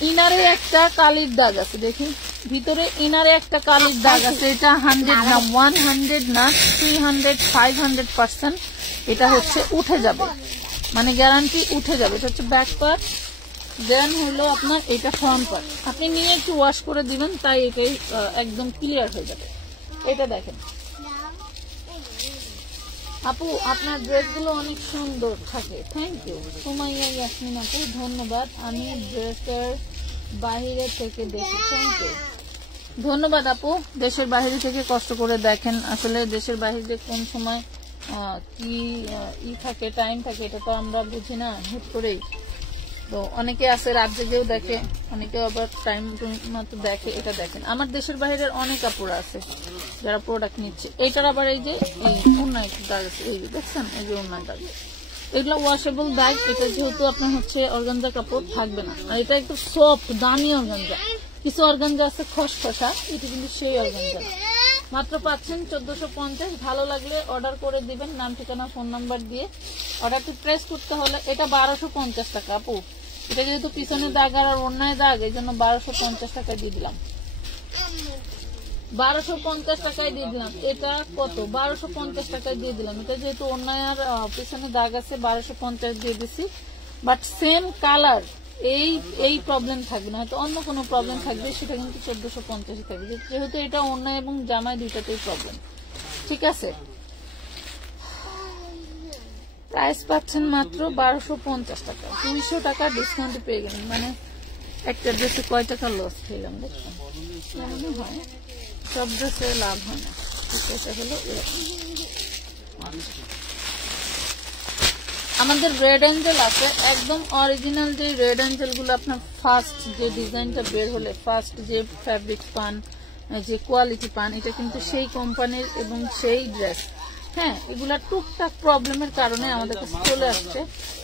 ইনারে একটা কালির দাগ আছে, দেখি ভিতরে ইনারে একটা কালির দাগ আছে। এটা 100 না 100 না 300 500% এটা হচ্ছে উঠে যাবে, মানে গ্যারান্টি উঠে যাবে। এটা হচ্ছে ব্যাক পার্ট, দেন হলো আপনার এটা ফ্রন্ট পার্ট। আপনি নিয়ে একটু ওয়াশ করে দিবেন, তাই এটাই একদম ক্লিয়ার হয়ে যাবে। এটা দেখেন আপু, আপনার ড্রেসগুলো অনেক সুন্দর থাকে, থ্যাংক ইউ। সুমাইয়া ইয়াসমিন আপু ধন্যবাদ, আমি ড্রেসের বাহিরে থেকে দেখি, থ্যাংক ইউ, ধন্যবাদ আপু। দেশের বাহিরে থেকে কষ্ট করে দেখেন, আসলে দেশের বাহিরে কোন সময় কি থাকে টাইম থাকে এটা তো আমরা বুঝি না হুট করেই। তো অনেকে আছে রাত জেগেও দেখে, অনেকে আবার টাইম মতো দেখে। এটা দেখেন আমার দেশের বাইরের অনেক কাপড় আছে যারা প্রোডাক্ট নিচ্ছে। এইটার আবার এই যে অন্যায় দাগ আছে, এই যে দেখছেন এই যে অন্যায় দাগ, এগুলো ওয়াশেবল দাগ। এটা যেহেতু আপনার হচ্ছে অর্গানজা কাপড় থাকবে না, আর এটা একটু সফট দামি অর্গানজা। কিছু অর্গানজা আছে খসখসা, এটা কিন্তু সেই অর্গানজা। মাত্র পাচ্ছেন 1450। ভালো লাগলে অর্ডার করে দিবেন নাম ঠিকানা ফোন নাম্বার দিয়ে। অর্ডারটি প্রেস করতে হলে এটা 1250 টাকা আপু। এটা যেহেতু পিছনে দাগ আর অন্যায় দাগ, এই জন্য 1250 টাকায় দিয়ে দিলাম, 1250 টাকায় দিয়ে দিলাম। এটা কত 1250 টাকায় দিয়ে দিলাম। এটা যেহেতু অন্যায় আর পিছনে দাগ আছে 1250 দিয়ে দিছি। বাট সেম কালার এই প্রবলেম থাকবে না, হয়তো অন্য কোনো প্রবলেম থাকবে, সেটা কিন্তু 1450 থাকবে, যেহেতু এটা ওড়না এবং জামায় দুইটাতেই প্রবলেম। ঠিক আছে, প্রাইস পাচ্ছেন মাত্র 1250 টাকা, 200 টাকা ডিসকাউন্ট পেয়ে গেলেন। মানে একটা ড্রেসে কয় টাকা লস খেলাম দেখুন, এমনই হয়, সব ড্রেসে লাভ হয় না। এটা হলো এরকম। আমাদের রেড অ্যাঞ্জেল আছে, একদম অরিজিনাল যে রেড অ্যাঞ্জেল গুলো আপনার ফার্স্ট যে ডিজাইনটা বের হলে ফার্স্ট যে ফ্যাব্রিক পান, যে কোয়ালিটি পান, এটা কিন্তু সেই কোম্পানির এবং সেই ড্রেস। হ্যাঁ, এগুলা টুকটাক প্রবলেমের কারণে আমাদের কাছে চলে আসছে।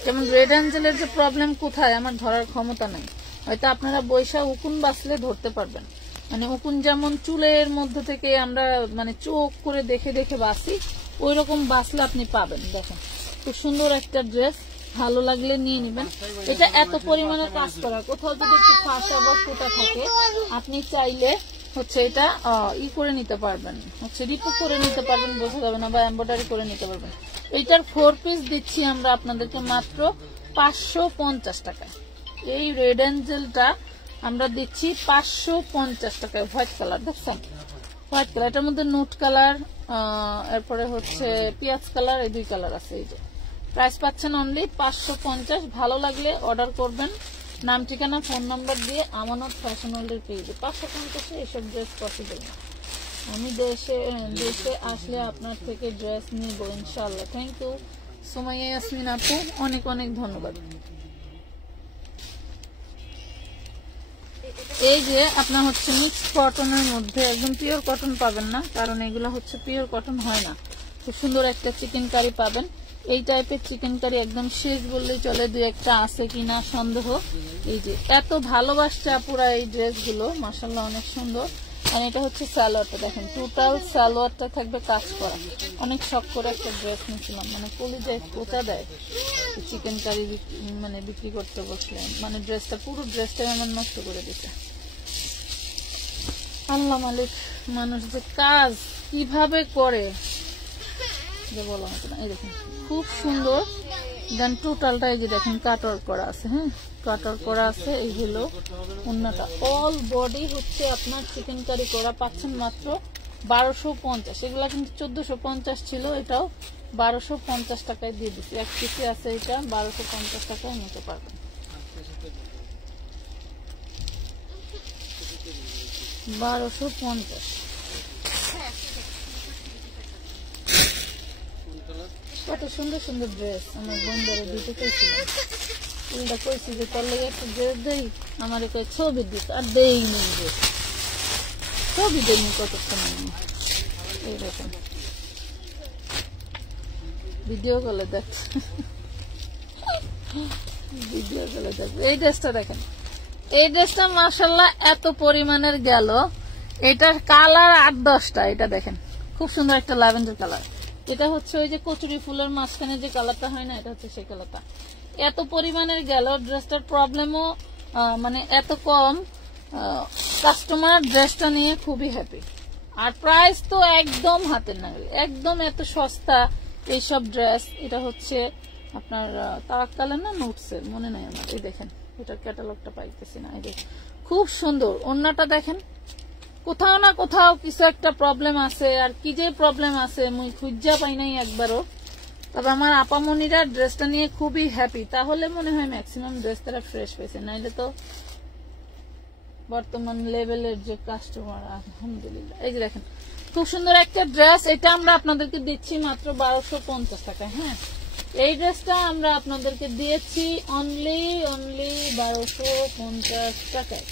যেমন রেড অ্যাঞ্জেলের যে প্রবলেম কোথায় আমার ধরার ক্ষমতা নাই, হয়তো আপনারা বৈশা উকুন বাসলে ধরতে পারবেন। মানে উকুন যেমন চুলের মধ্যে থেকে আমরা মানে চোখ করে দেখে দেখে বাসি, ওই রকম বাসলে আপনি পাবেন। দেখেন খুব সুন্দর একটা ড্রেস, ভালো লাগলে নিয়ে নেবেন। এটা এত পরিমাণে কাজ করা, কোথাও যদি একটু ফাঁসা বা ফোটা থাকে আপনি চাইলে হচ্ছে এটা করে নিতে পারবেন, হচ্ছে রিপো করে নিতে পারবেন, বোঝা যাবে না, বা এমব্রয়ডারি করে নিতে পারবেন। এইটার 4 পিস দিচ্ছি আমরা আপনাদেরকে মাত্র 550 টাকায়। এই রেড অ্যাঞ্জেলটা আমরা দিচ্ছি 550 টাকায়। হোয়াইট কালার দেখছেন, হোয়াইট কালার, এটার মধ্যে নোট কালার, এরপরে হচ্ছে পেঁয়াজ কালার, এই 2 কালার আছে। এই যে প্রাইস পাচ্ছেন অনলি 550। ভালো লাগলে অর্ডার করবেন, নাম ঠিকানা ফোন নাম্বার দিয়ে আমানত ফ্যাশন ওয়ার্ল্ডের পেজে। 550 এসব ড্রেস পসিবল না। আমি দেশে আসলে আপনার থেকে ড্রেস নিব ইনশাআল্লাহ। থ্যাংক ইউ সুমাইয়া ইয়াসমিন আপু, অনেক অনেক ধন্যবাদ। এই যে আপনার হচ্ছে মিক্স কটনের মধ্যে, একদম পিওর কটন পাবেন না, কারণ এগুলো হচ্ছে পিওর কটন হয় না। খুব সুন্দর একটা চিকেন কারি পাবেন। এই টাইপের চিকেন কারি একদম শেষ বললেই চলে, 2-1টা আছে কিনা সন্দেহ। এই যে এত ভালোবাসছে আপুরা এই ড্রেসগুলো, মাশাআল্লাহ অনেক সুন্দর। আর এটা হচ্ছে সালোয়ারটা, দেখেন টোটাল সালোয়ারটা থাকবে কাজ করা। অনেক শখ করে একটা ড্রেস নিয়েছিলাম, মানে কলিজায় কোথা দেয় চিকেন কারি মানে বিক্রি করতে বসলেন, মানে ড্রেসটা পুরো ড্রেসটাই আমার নষ্ট করে দিতে। আল্লাহ মালিক, মানুষ যে কাজ কিভাবে করে যে বলা হতো না। এই দেখেন খুব সুন্দর, দেন টোটালটা এই যে দেখেন কাটওয়ার্ক করা আছে। হ্যাঁ, কাটওয়ার্ক করা আছে। এই হলো ওন্নাটা, অল বডি হচ্ছে আপনার চিকেন কারি করা। পাচ্ছেন মাত্র 1250। এগুলা কিন্তু 1450 ছিল, এটাও 1250 টাকায় দিয়ে দিচ্ছি। এক পিসে আছে এটা, 1250 টাকায় নিতে পারবেন। 1250। কত সুন্দর সুন্দর ড্রেস আমার বন্ধুরা দিতে চাইছিলাম। উল্টা কইছি যে তোর লেগে একটা ড্রেস দেই, আমার কই ছবি দিস, আর দেই নেই ড্রেস, ছবি দেয়নি কতক্ষণ। এইরকম ভিডিও কলে দেখ, ভিডিও কলে দেখ। এই ড্রেসটা দেখেন, এই ড্রেসটা মাশাআল্লাহ এত পরিমাণের গেল। এটার কালার 8-10টা। এটা দেখেন খুব সুন্দর একটা ল্যাভেন্ডার কালার। এটা হচ্ছে ওই যে কচুরি ফুলের মাঝখানে যে কালারটা হয় না, এটা হচ্ছে সেই কালারটা। এত পরিমাণের গেল, ড্রেসটার প্রবলেমও মানে এত কম, কাস্টমার ড্রেসটা নিয়ে খুবই হ্যাপি। আর প্রাইস তো একদম হাতের নাগালে, একদম এত সস্তা এইসব ড্রেস। এটা হচ্ছে আপনার তারাক্কালের না নোটসের, মনে নাই আমার। এই দেখেন এটার ক্যাটালগটা পাইতেছি না। এই দেখেন খুব সুন্দর ওন্নাটা দেখেন, কোথাও না কোথাও কিছু একটা প্রবলেম আছে, আর কি যে প্রবলেম আছে মুই খুঁজা পাই নাই একবারও। তবে আমার আপামনিরা ড্রেসটা নিয়ে খুবই হ্যাপি, তাহলে মনে হয় ম্যাক্সিমাম ড্রেস তারা ফ্রেশ পেয়েছে, নাইলে তো বর্তমান লেভেলের যে কাস্টমার আলহামদুলিল্লাহ। এই যে দেখেন খুব সুন্দর একটা ড্রেস, এটা আমরা আপনাদেরকে দিচ্ছি মাত্র 1250 টাকা। হ্যাঁ, এই ড্রেসটা আমরা আপনাদেরকে দিয়েছি অনলি 1250 টাকায়।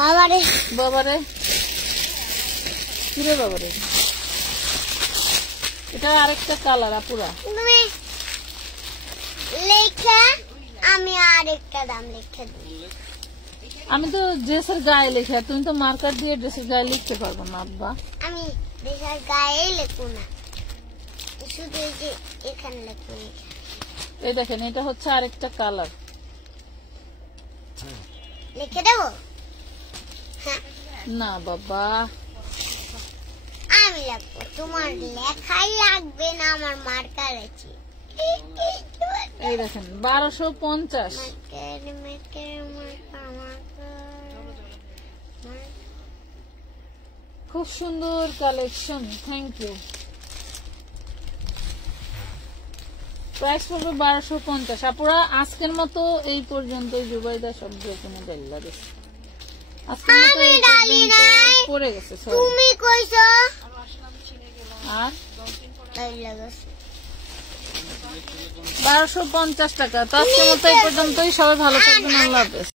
বাবারে বাবারে কিরে বাবারে, এটা আরেকটা কালার আপুরা। তুমি লেখা, আমি আরেকটা দাম লিখে দিই। আমি তো ড্রেসের গায়ে লিখে, তুমি তো মার্কার দিয়ে ড্রেসের গায়ে লিখতে পারবো না আব্বা। আমি ড্রেসের গায়ে লিখবো না, শুধু এই যে এখানে লিখবো। এই দেখেন এটা হচ্ছে আরেকটা কালার, লিখে দেবো? হ্যাঁ না বাবা আমি রাখবো, তোমার লেখাই রাখবে না, আমার মার্কার আছে। এই দেখেন 1250। খুব সুন্দর কালেকশন, থ্যাংক ইউ। প্রাইস পড়বে 1250। আপুরা আজকের মতো এই পর্যন্ত। জুবাইদা সব কিনে ডাইলা দিচ্ছে আজকের মতো এই পর্যন্ত পড়ে গেছে। তুমি কইছো আর ডাইলা গেছে 1250 টাকা। তো আজকের মতো এই পর্যন্তই। সবাই ভালো থাকবেন, আল্লাহ হাফেজ।